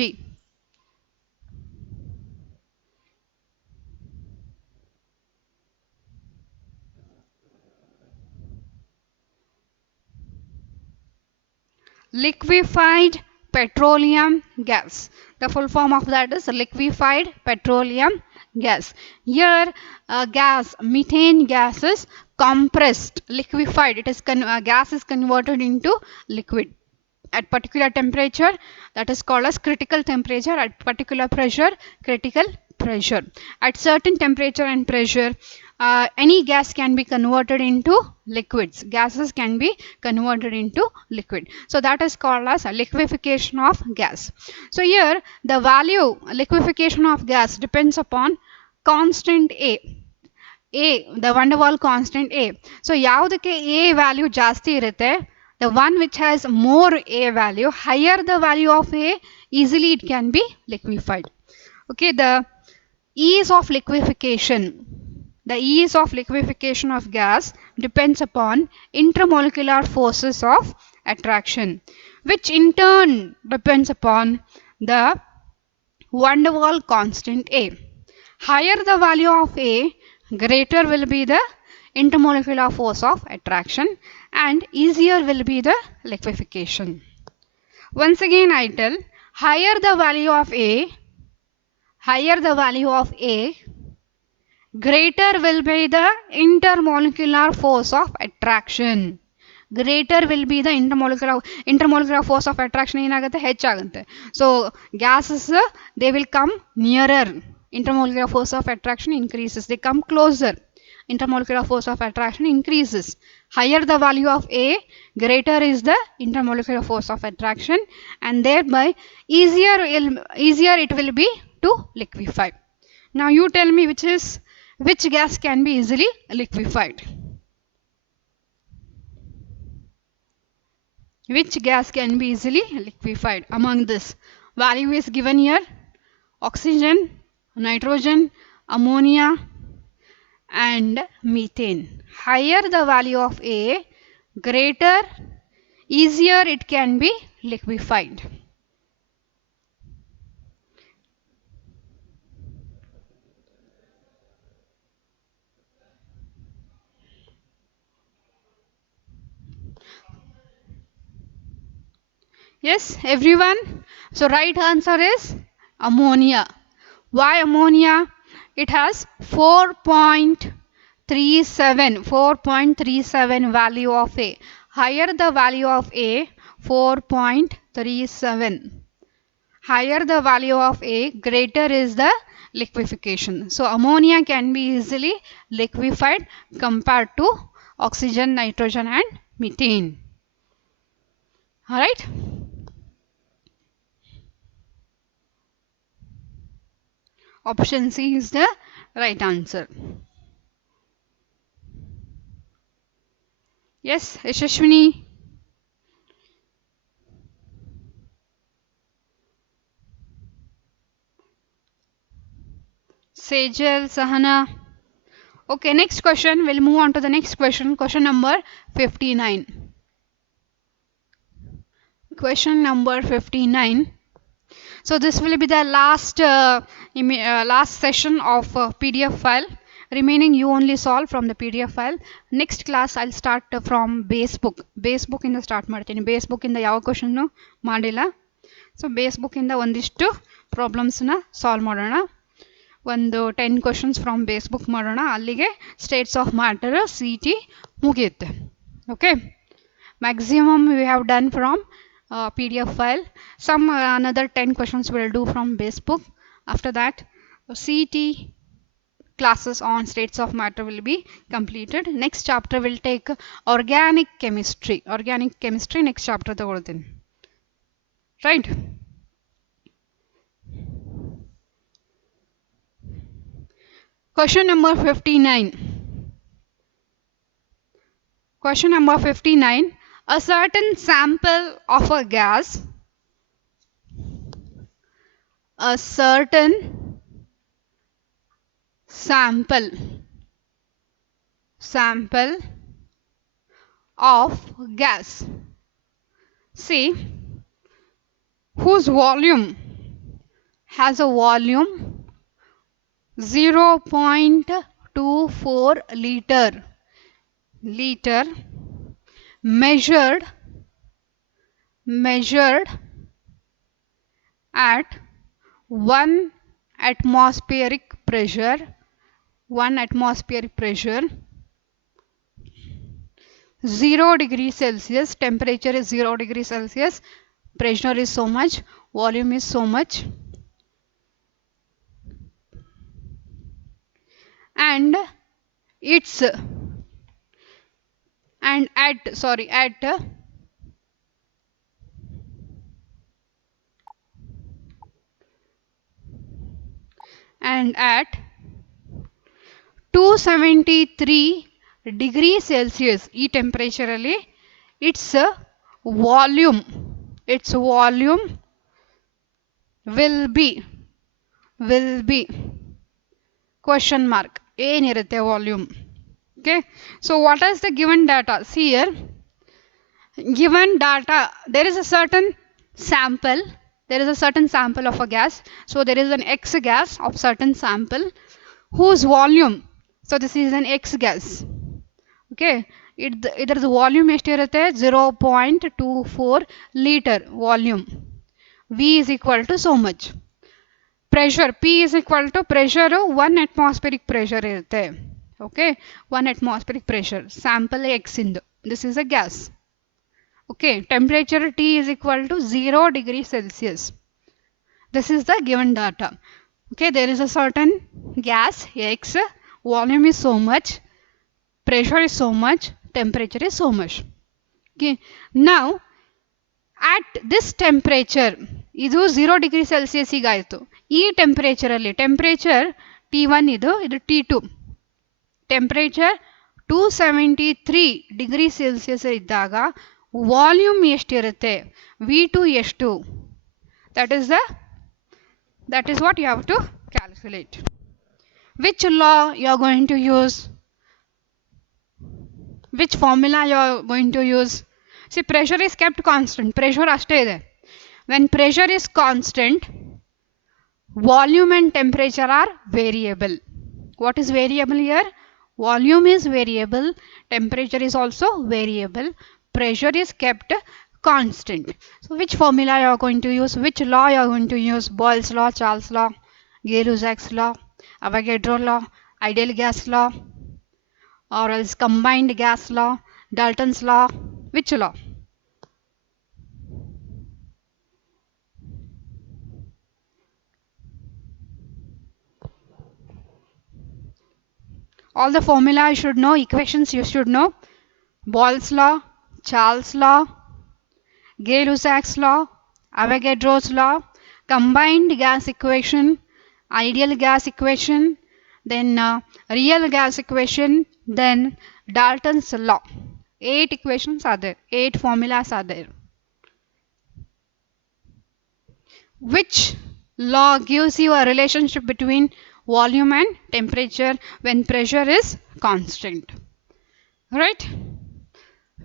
Liquefied petroleum gas. The full form of that is liquefied petroleum gas. Here gas, methane gas is compressed, liquefied. It is gas is converted into liquid at particular temperature, that is called as critical temperature. At particular pressure, critical pressure. At certain temperature and pressure, any gas can be converted into liquids. Gases can be converted into liquid. So that is called as liquefaction of gas. So here the value liquefaction of gas depends upon constant A, the van der Waals constant A. So ಯಾವುದಕ್ಕೆ A value ಜಾಸ್ತಿ ಇರುತ್ತೆ, the one which has more A value, higher the value of A, easily it can be liquefied. Okay, the ease of liquefaction. The ease of liquefaction of gas depends upon intermolecular forces of attraction, which in turn depends upon the van der Waals constant A. Higher the value of A, greater will be the intermolecular force of attraction and easier will be the liquefaction. Once again I tell, higher the value of A, greater will be the intermolecular force of attraction. Greater will be the intermolecular force of attraction ಏನಾಗುತ್ತೆ, ಹೆಚ್ಚಾಗುತ್ತೆ. So gases, they will come nearer. Intermolecular force of attraction increases, they come closer. Intermolecular force of attraction increases. Higher the value of A, greater is the intermolecular force of attraction, and thereby easier it will be to liquefy. Now you tell me which gas can be easily liquefied. Which gas can be easily liquefied among this? Value is given here: oxygen, nitrogen, ammonia and methane. Higher the value of A, greater, easier it can be liquefied. Yes, everyone? So right answer is ammonia. Why ammonia? It has 4.37 value of A. Higher the value of A, 4.37. Higher the value of A, greater is the liquefaction. So ammonia can be easily liquefied compared to oxygen, nitrogen and methane. Alright? Option C is the right answer. Yes, Yashashwini. Sejal, Sahana. Okay, next question. We'll move on to the next question. Question number 59. Question number 59. So this will be the last session of PDF file. Remaining you only solve from the PDF file. Next class I'll start from base book. Base book ಇಂದ start ಮಾಡ್ತೀನಿ. Base book ಇಂದ ಯಾವ question ಮಾಡಿಲ್ಲ. So base book ಇಂದ ಒಂದಿಷ್ಟು problems ನ solve ಮಾಡೋಣ. ಒಂದು 10 questions from base book ಮಾಡೋಣ. ಅಲ್ಲಿಗೆ states of matter CET ಮುಗಿಯುತ್ತೆ. Okay. Maximum we have done from PDF file. Some another 10 questions we'll do from base book. After that CET classes on states of matter will be completed. Next chapter will take organic chemistry. Organic chemistry next chapter ತಗೊಳ್ತೀನಿ. Right? Question number 59. Question number 59. A certain sample of a gas, a certain sample of gas, see, whose volume has a volume 0.24 liter measured at 1 atmospheric pressure, 0 degrees Celsius, temperature is 0 degrees Celsius, pressure is so much, volume is so much, and it's and at and at 273 degrees Celsius ಈ temperature ಅಲ್ಲಿ its volume will be question mark ಏನಿರುತ್ತೆ volume. Okay, so what is the given data? See here, given data, there is a certain sample of a gas. So there is an X gas of certain sample whose volume, so this is an X gas. Okay, ಇದರ volume ಎಷ್ಟಿರುತ್ತೆ? 0.24 liter volume. V is equal to so much. Pressure P is equal to pressure 1 atmospheric pressure ಇರುತ್ತೆ. Okay, 1 atmospheric pressure, sample X into, this is a gas. Okay, temperature T is equal to 0 degrees Celsius. This is the given data. Okay, there is a certain gas X, volume is so much, pressure is so much, temperature is so much. Okay, now at this temperature, ಇದು 0 degree Celsius ಈಗಾಯಿತು. ಈ temperature ಅಲ್ಲಿ, temperature T1 ಇದು T2, temperature 273 degree Celsius ಇದ್ದಾಗ volume ಎಷ್ಟಿರುತ್ತೆ? V2 ಎಷ್ಟು? That is what you have to calculate. Which law you are going to use? Which formula you are going to use? See, pressure is kept constant. Pressure ಅಷ್ಟೇ ಇದೆ. When pressure is constant, volume and temperature are variable. What is variable here? Volume is variable, temperature is also variable, pressure is kept constant. So which formula you are going to use? Which law you are going to use? Boyle's law, Charles' law, Gay-Lussac's law, Avogadro law, ideal gas law, or else combined gas law, Dalton's law? Which law? All the formula you should know, equations you should know. Boyle's law, Charles' law, Gay-Lussac's law, Avogadro's law, combined gas equation, ideal gas equation, then real gas equation, then Dalton's law. 8 equations are there, 8 formulas are there. Which law gives you a relationship between volume and temperature when pressure is constant? Right?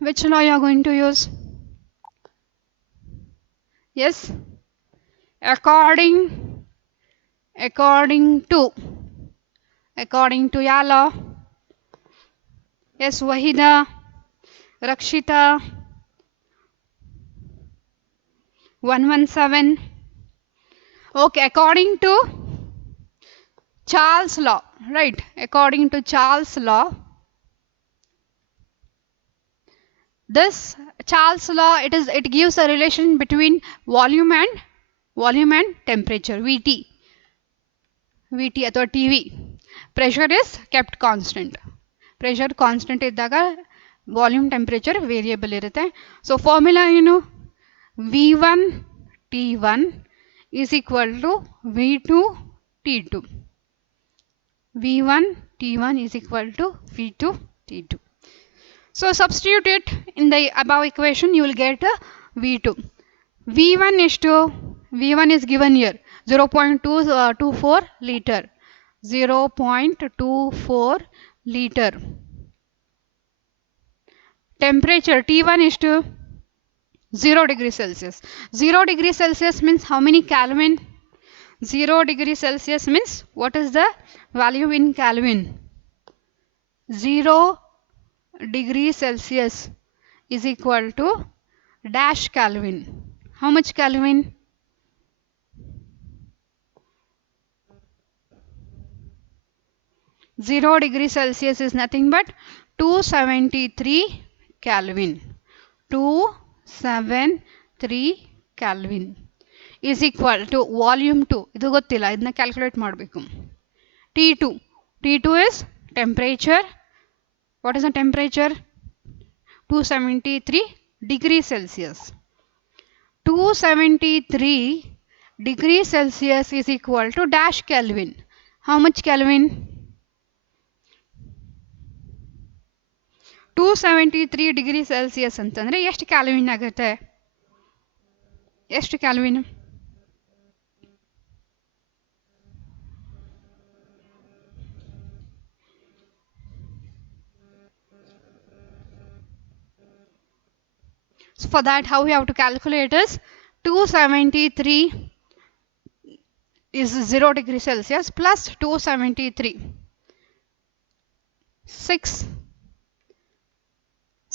Which law you are going to use? Yes, according to ya law? Yes, Wahida, Rakshita, 117. Okay, according to Charles' law, right? According to Charles' law, this Charles' law, it gives a relation between volume and temperature, VT ಅಥವಾ TV. Pressure is kept constant. Pressure constant ಇದ್ದಾಗ volume temperature variable ಇರುತ್ತೆ. So formula ಏನು? V1 T1 is equal to V2 T2. V1 T1 is equal to V2 T2. So substitute it in the above equation, you will get V2. V1 is V1 is given here 0.224 liter. 0.24 liter. Temperature T1 is 0 degrees Celsius. 0 degrees Celsius means how many Kelvin? 0 degrees Celsius means what is the value in Kelvin? 0 degrees Celsius is equal to dash Kelvin. How much Kelvin? Zero degrees Celsius is nothing but 273 Kelvin. 273 Kelvin is equal to volume 2. ಇದು ಗೊತ್ತಿಲ್ಲ, ಇದನ್ನ calculate ಮಾಡಬೇಕು. T2. T2 is temperature. What is the temperature? 273 degrees Celsius. 273 degrees Celsius is equal to dash Kelvin. How much Kelvin? 273 degree Celsius ಅಂತಂದ್ರೆ ಎಷ್ಟು Calvin ಆಗುತ್ತೆ? ಎಷ್ಟು Calvin? So for that, how we have to calculate is 273 is 0 degree Celsius plus 273. 6.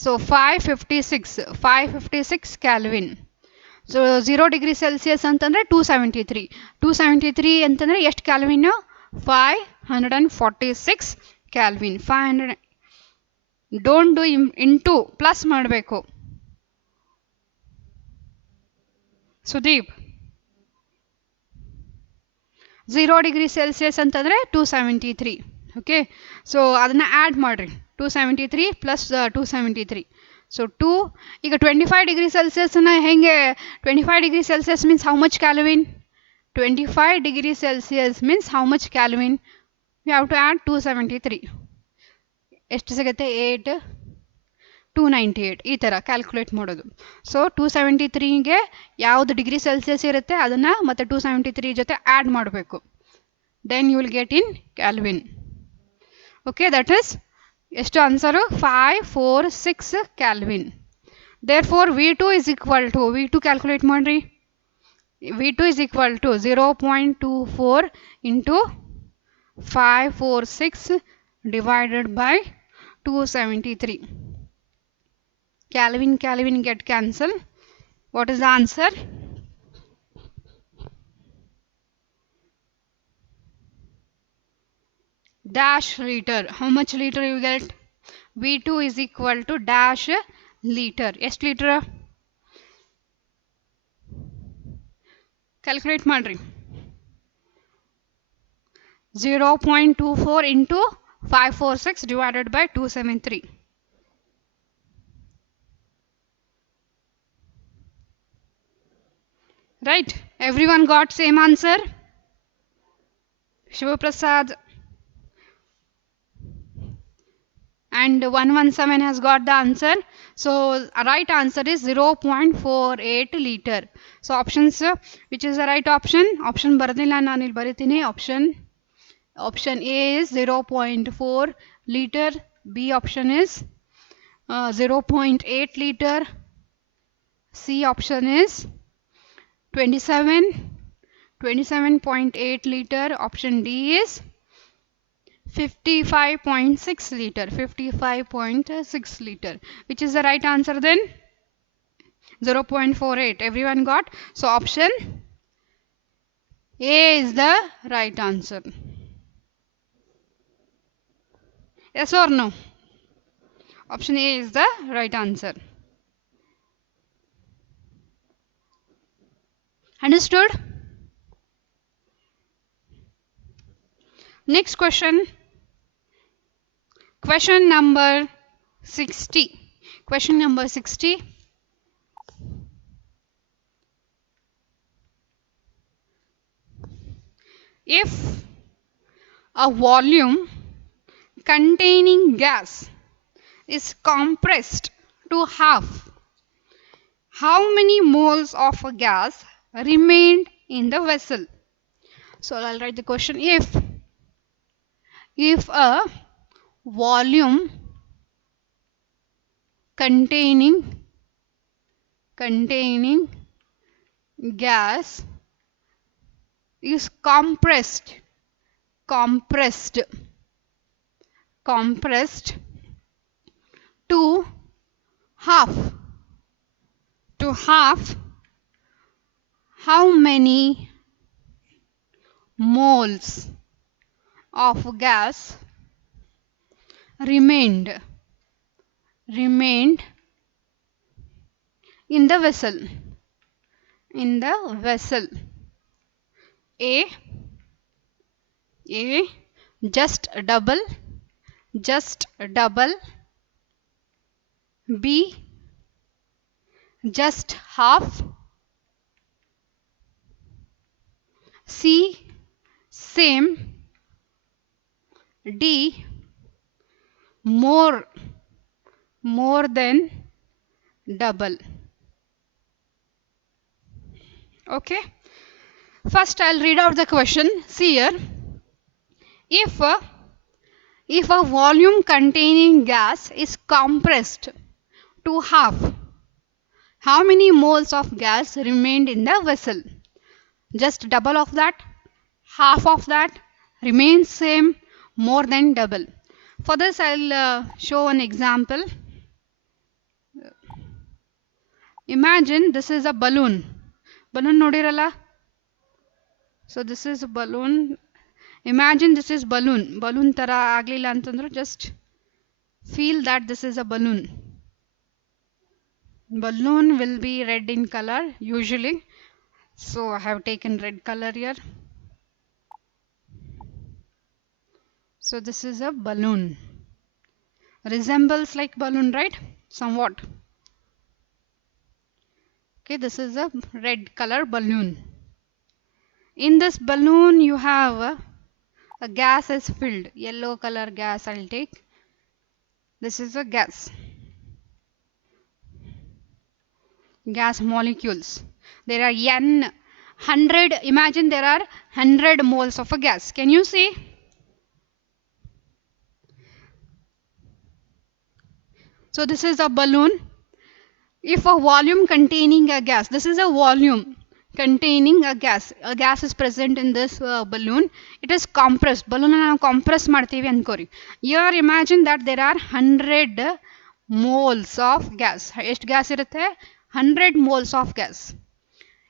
So 556 Kelvin. So 0 degree Celsius ಅಂತಂದ್ರೆ 273. 273 ಅಂತಂದ್ರೆ ಎಷ್ಟು Kelvin? 546 Kelvin. 500. Don't do into, plus ಮಾಡಬೇಕು. Sudeep 0 degree Celsius ಅಂತಂದ್ರೆ 273. Okay, so ಅದನ್ನ ಆ್ಯಡ್ ಮಾಡಿರಿ. 273 plus 273. So 2 ಈಗ 25 degree ಸೆಲ್ಸಿಯಸ್ನ ಹೆಂಗೆ? 25 degree celsius means how much kelvin? 25 degree celsius means how much kelvin? You have to add 273. ಎಷ್ಟು ಸಿಗುತ್ತೆ? 298. ಈ ಥರ ಕ್ಯಾಲ್ಕುಲೇಟ್ ಮಾಡೋದು. ಸೊ 273ಗೆ ಯಾವುದು ಡಿಗ್ರಿ ಸೆಲ್ಸಿಯಸ್ ಇರುತ್ತೆ ಅದನ್ನು ಮತ್ತೆ 273 ಜೊತೆ ಆ್ಯಡ್ ಮಾಡಬೇಕು. Then you will get in kelvin. Okay, that is ಎಷ್ಟು answer? 546 Kelvin. Therefore V2 is equal to, V2 calculate ಮಾಡ್ರಿ. V2 is equal to 0.24 into 546 divided by 273. Kelvin get cancel. What is the answer? Dash liter. How much liter you get? V2 is equal to dash liter. ಎಷ್ಟು litre? Calculate ಮಾಡ್ರಿ. 0.24 into 546 divided by 273. Right? Everyone got same answer? Shivaprasad and 117 has got the answer. So right answer is 0.48 liter. So options, which is the right option? Option ಬರೆದಿಲ್ಲ, ನಾನು ಇಲ್ಲಿ ಬರಿತೀನಿ. Option A is 0.4 liter. B option is 0.8 liter. C option is 27.8 liter. Option D is 55.6 liter. 55.6 liter. Which is the right answer then? 0.48. Everyone got? So option A is the right answer. Yes or no? Option A is the right answer. Understood? Next question. Question number 60. Question number 60. If a volume containing gas is compressed to half, how many moles of a gas remained in the vessel? So I'll write the question. If a volume containing gas is compressed to half, how many moles of gas remained in the vessel? A just double, B just half, C same, D more than double. Okay, first I'll read out the question. See here, if a volume containing gas is compressed to half, how many moles of gas remained in the vessel? Just double of that, half of that, remains same, more than double. For this I'll show an example. Imagine this is a balloon nodiralla. So this is a balloon. Imagine this is balloon tara aglilla antandru, just feel that this is a balloon will be red in color usually, so I have taken red color here. So this is a balloon, resembles like balloon, right? Somewhat. Okay, this is a red color balloon. In this balloon you have a gas is filled, yellow color gas I'll take. This is a gas molecules. There are n 100, imagine there are 100 moles of a gas. Can you see? So this is a balloon. If a volume containing a gas, this is a volume containing a gas is present in this balloon, it is compressed. Balloon na compress martivi ankori. Here imagine that there are 100 moles of gas. ಎಷ್ಟು gas irutte? 100 moles of gas.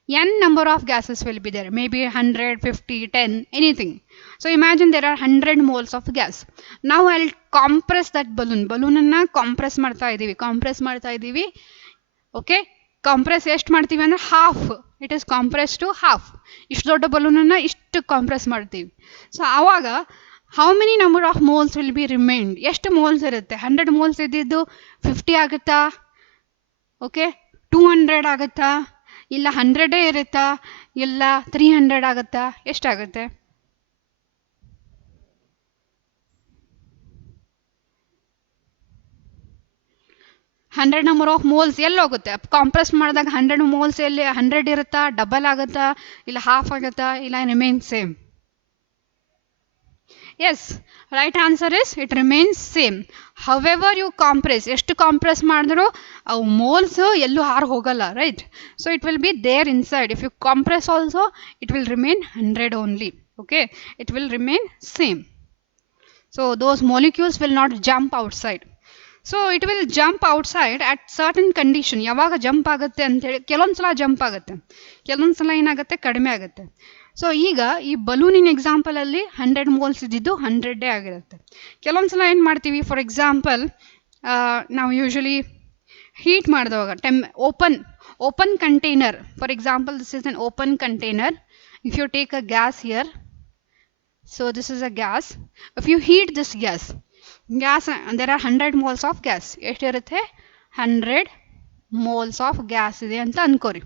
N number of gases will be there, maybe 100, 50, 10, anything. So imagine there are 100 moles of gas. Now I'll compress that balloon. Balloon anna compress marta idivi. Okay, compress ಎಷ್ಟು ಮಾಡ್ತೀವಿ ಅಂದ್ರೆ half, it is compressed to half. ಇಷ್ಟು ದೊಡ್ಡ balloon ಅನ್ನ ಇಷ್ಟು compress ಮಾಡ್ತೀವಿ. So ಆವಾಗ how many number of moles will be remained? ಎಷ್ಟು moles ಇರುತ್ತೆ? 100 moles ಇದ್ದಿದ್ದು 50 ಆಗುತ್ತಾ? Okay, 200 ಆಗುತ್ತಾ? ಇಲ್ಲ 100 ಇರುತ್ತಾ? ಇಲ್ಲ 300 ಆಗುತ್ತಾ? ಎಷ್ಟಾಗುತ್ತೆ? 100 number of moles ಎಲ್ಲಿ ಹೋಗುತ್ತೆ? ಕಾಂಪ್ರೆಸ್ ಮಾಡಿದಾಗ 100 moles ಎಲ್ಲಿ 100 ಇರುತ್ತಾ? ಡಬಲ್ ಆಗುತ್ತಾ? ಇಲ್ಲ ಹಾಫ್ ಆಗುತ್ತಾ? ಇಲ್ಲ remain same? Yes, right answer is it remains same. However you compress, ಎಷ್ಟು compress ಮಾಡಿದ್ರು ಅವು moles ಎಲ್ಲೂ ಹಾರ್ ಹೋಗಲ್ಲ, right? So it will be there inside. If you compress also, it will remain 100 only. Okay, it will remain same. So those molecules will not jump outside. So it will jump outside at certain condition. ಯಾವಾಗ jump ಆಗುತ್ತೆ ಅಂತ ಹೇಳಿ ಕೆಲವೊಂದ್ಸಲ jump ಆಗುತ್ತೆ, ಕೆಲವೊಂದ್ಸಲ ಏನಾಗುತ್ತೆ ಕಡಿಮೆ ಆಗುತ್ತೆ. ಸೊ ಈಗ ಈ ಬಲೂನಿನ ಎಕ್ಸಾಂಪಲ್ ಅಲ್ಲಿ 100 moles ಇದ್ದಿದ್ದು 100 ಆಗಿರುತ್ತೆ. ಕೆಲವೊಂದ್ಸಲ ಏನು ಮಾಡ್ತೀವಿ, ಫಾರ್ ಎಕ್ಸಾಂಪಲ್ ನಾವು ಯೂಶಲಿ ಹೀಟ್ ಮಾಡಿದವಾಗ open container, for example this is an open container. If you take a gas here, so this is a gas. If you heat this gas, there are 100 moles of gas. ಎಷ್ಟು ಇರುತ್ತೆ? 100 moles of gas ಇದೆ ಅಂತ ಅನ್ಕೋರಿ.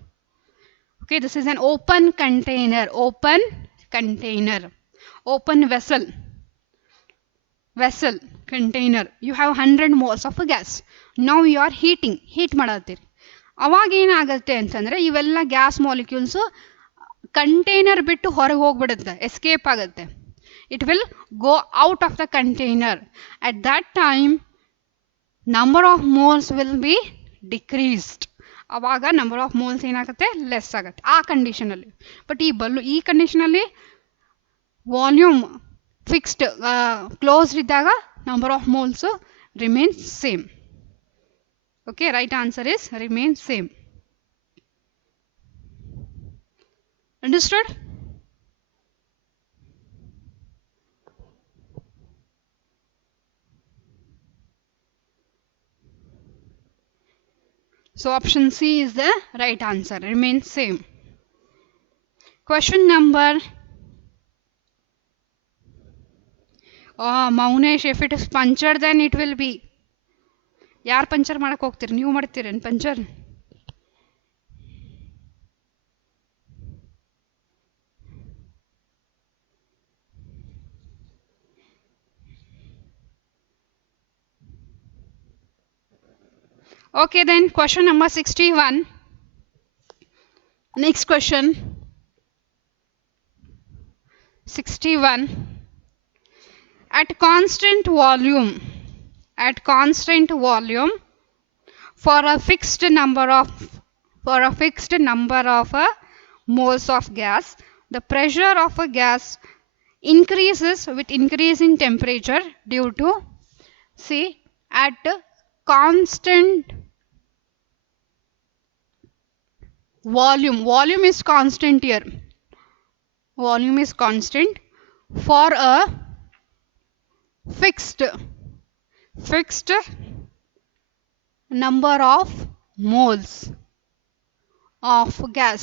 Okay, this is an open container, open vessel container, you have 100 moles of a gas. Now you are heat ಮಾಡತ್ತೀರಿ. ಅವಾಗ ಏನಾಗುತ್ತೆ ಅಂತಂದ್ರೆ ಇವೆಲ್ಲ gas molecules container ಬಿಟ್ಟು ಹೊರಗೆ ಹೋಗ್ಬಿಡುತ್ತೆ, ಎಸ್ಕೇಪ್ ಆಗುತ್ತೆ. It will go out of the container. At that time number of moles will be decreased. ಅವಾಗ number of moles ಏನಾಗುತ್ತೆ, ಲೆಸ್ ಆಗುತ್ತೆ ಆ ಕಂಡೀಷನಲ್ಲಿ. ಬಟ್ ಈ ಕಂಡೀಷನಲ್ಲಿ ವಾಲ್ಯೂಮ್ ಫಿಕ್ಸ್ಡ್ ಕ್ಲೋಸ್ಡ್ ಇದ್ದಾಗ number of moles remains same. Okay, right answer is remain same. Understood? So option C is the right answer, remains same. Question number, Maunesh, if it is punctured then it will be, ಯಾರು puncture ಮಾಡಕ್ಕೆ ಹೋಗ್ತೀರಿ, ನೀವು ಮಾಡ್ತೀರೇನು puncture? Okay, then question number 61. Next question 61. At constant volume for a fixed number of moles of gas, the pressure of a gas increases with increase in temperature due to, see, at constant volume is constant here, volume is constant for a fixed number of moles of gas,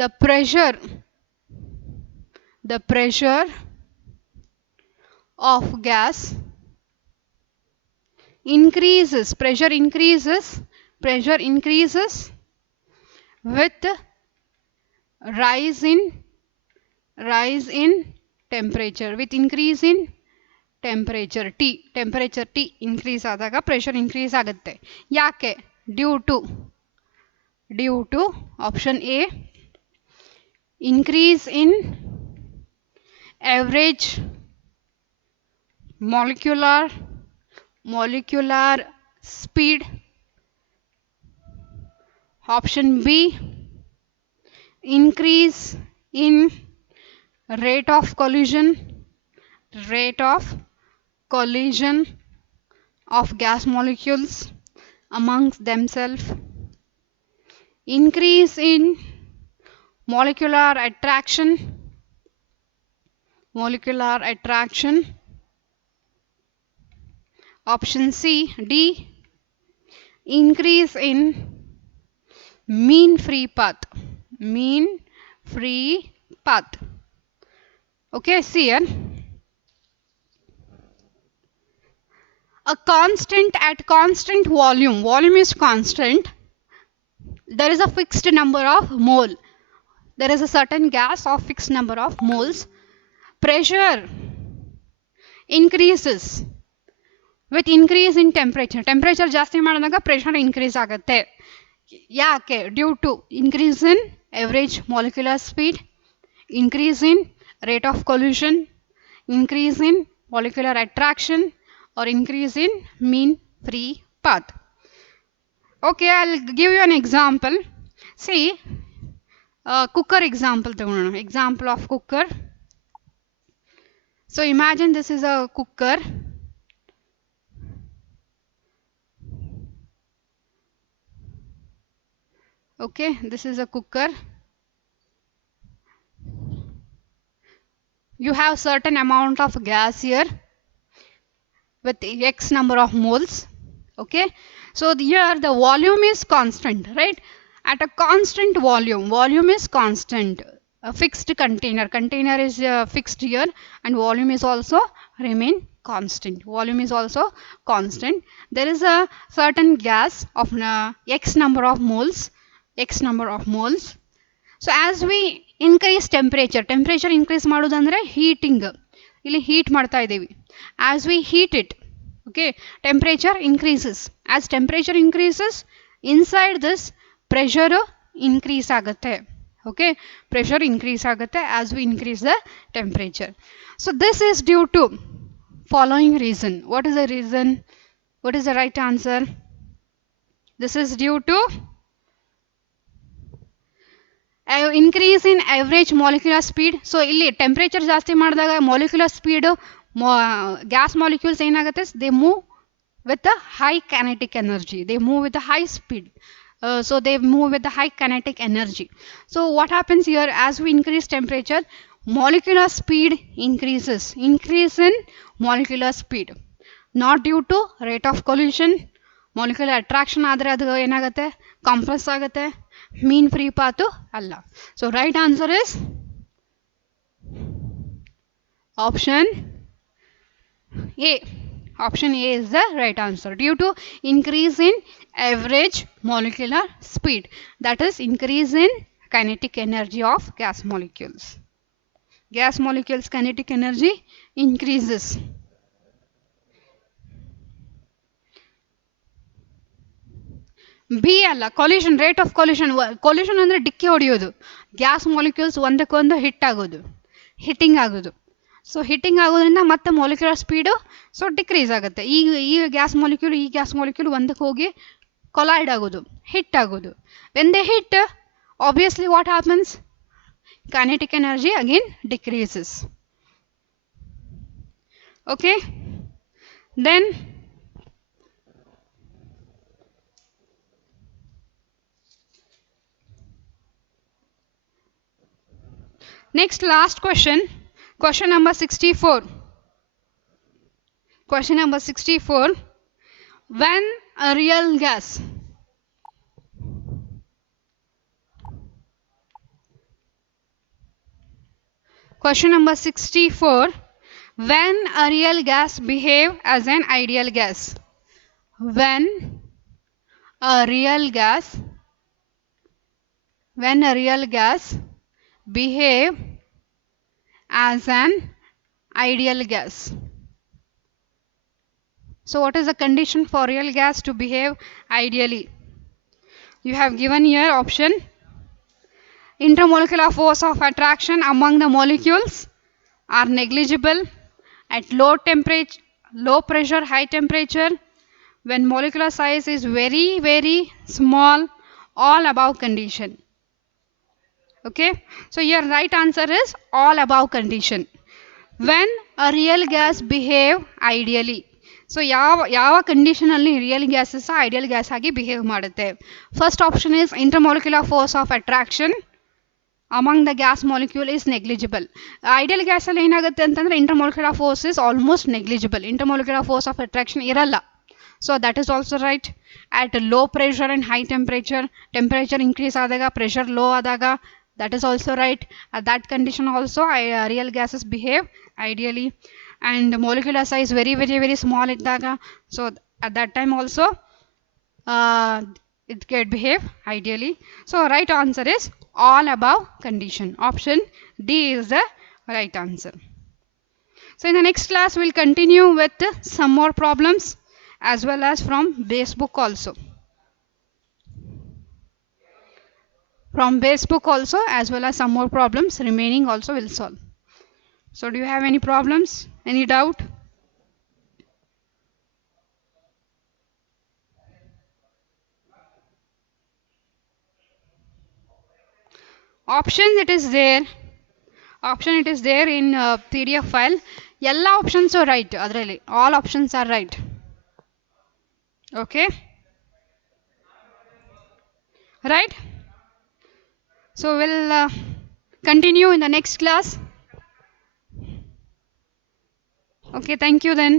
the pressure of gas increases, pressure increases with rise in temperature, with increase in temperature T, temperature T increase ಆದಾಗ pressure increase ಆಗುತ್ತೆ. ಯಾಕೆ? due to option A, increase in average molecular speed. Option B, increase in rate of collision of gas molecules amongst themselves. Increase in molecular attraction. Option C, D, increase in mean free path. Okay, see here, at constant volume is constant, there is a fixed number of mole, there is a certain gas of fixed number of moles. Pressure increases with increase in temperature ಜಾಸ್ತಿ ಮಾಡಿದಾಗ pressure increase ಆಗುತ್ತೆ. ಯಾಕೆ? due to increase in average molecular speed, increase in rate of collision, increase in molecular attraction, or increase in mean free path. Okay, I'll give you an example. See, cooker example ತಗೊಳ್ಳೋಣ. Example of cooker. So imagine this is a cooker. Okay, this is a cooker. You have certain amount of gas here with x number of moles. Okay, so here the volume is constant, right? At a constant volume is constant. A fixed container is fixed here, and volume is also remain constant. There is a certain gas of x number of moles. So as we increase temperature. Temperature increase ಮಾಡೋದಂದ್ರೆ heating. ಇಲ್ಲಿ heat ಮಾಡ್ತಾ ಇದ್ದೀವಿ. As we heat it, okay, temperature increases. As temperature increases, inside this pressure increase ಆಗುತ್ತೆ. Okay, pressure increase ಆಗುತ್ತೆ as we increase the temperature. So this is due to following reason. What is the reason? What is the right answer? This is due to increase in average molecular speed. So ಇಲ್ಲಿ temperature ಜಾಸ್ತಿ ಮಾಡಿದಾಗ molecular speed gas molecules ಏನಾಗುತ್ತೆ, they move with the high kinetic energy. They move with the high speed. So they move with the high kinetic energy. So what happens here, as we increase temperature, molecular speed increases. Increase in molecular speed, not due to rate of collision. Molecular attraction ಆದರೆ ಅದು ಏನಾಗುತ್ತೆ, compress ಆಗುತ್ತೆ. Mean free path ಅಲ್ಲ. So right answer is option A. Option A is the right answer. Due to increase in average molecular speed, that is increase in kinetic energy of gas molecules. Gas molecules kinetic energy increases. B ಅಲ್ಲ, collision, rate of collision. Collision ಅಂದರೆ ಡಿಕ್ಕಿ ಹೊಡೆಯೋದು. Gas molecules ಒಂದಕ್ಕೊಂದು hit ಆಗೋದು, hitting ಆಗೋದು. So hitting ಆಗೋದ್ರಿಂದ ಮತ್ತೆ molecular speed so decrease ಆಗುತ್ತೆ. ಈ ಗ್ಯಾಸ್ ಮಾಲಿಕ್ಯೂಲ್ ಒಂದಕ್ಕೆ ಹೋಗಿ ಕೊಲೈಡ್ ಆಗೋದು, ಹಿಟ್ ಆಗೋದು. When they hit, obviously what happens? Kinetic energy again decreases. Okay, then next last question, question number 64. Question number 64. When a real gas question number 64. When a real gas behave as an ideal gas. When a real gas behave as an ideal gas. So what is the condition for real gas to behave ideally? You have given here option: intermolecular force of attraction among the molecules are negligible at low temperature, low pressure, high temperature, when molecular size is very very small, all above condition. Okay, so your right answer is all above condition. When a real gas behave ideally. So ಯಾವ condition ಅಲ್ಲಿ real gases ideal gas ಆಗಿ behave ಮಾಡುತ್ತೆ? First option is intermolecular force of attraction among the gas molecule is negligible. Ideal gas ಅಲ್ಲಿ ಏನಾಗುತ್ತೆ ಅಂತಂದ್ರೆ intermolecular force is almost negligible. Intermolecular force of attraction ಇರಲ್ಲ. So that is also right. At low pressure and high temperature, temperature increase ಆದಾಗ, pressure low ಆದಾಗ, that is also right. At that condition also real gases behave ideally. And molecular size very very very small iddaga, so at that time also it can behave ideally. So right answer is all above condition. Option D is the right answer. So in the next class we'll continue with some more problems as well as from base book also. From base book also, as well as some more problems remaining also will solve. So do you have any problems, any doubt? Options it is there. Option it is there in PDF file. All options are right. Adralli all options are right. Okay, right. So we'll continue in the next class. Okay, thank you then.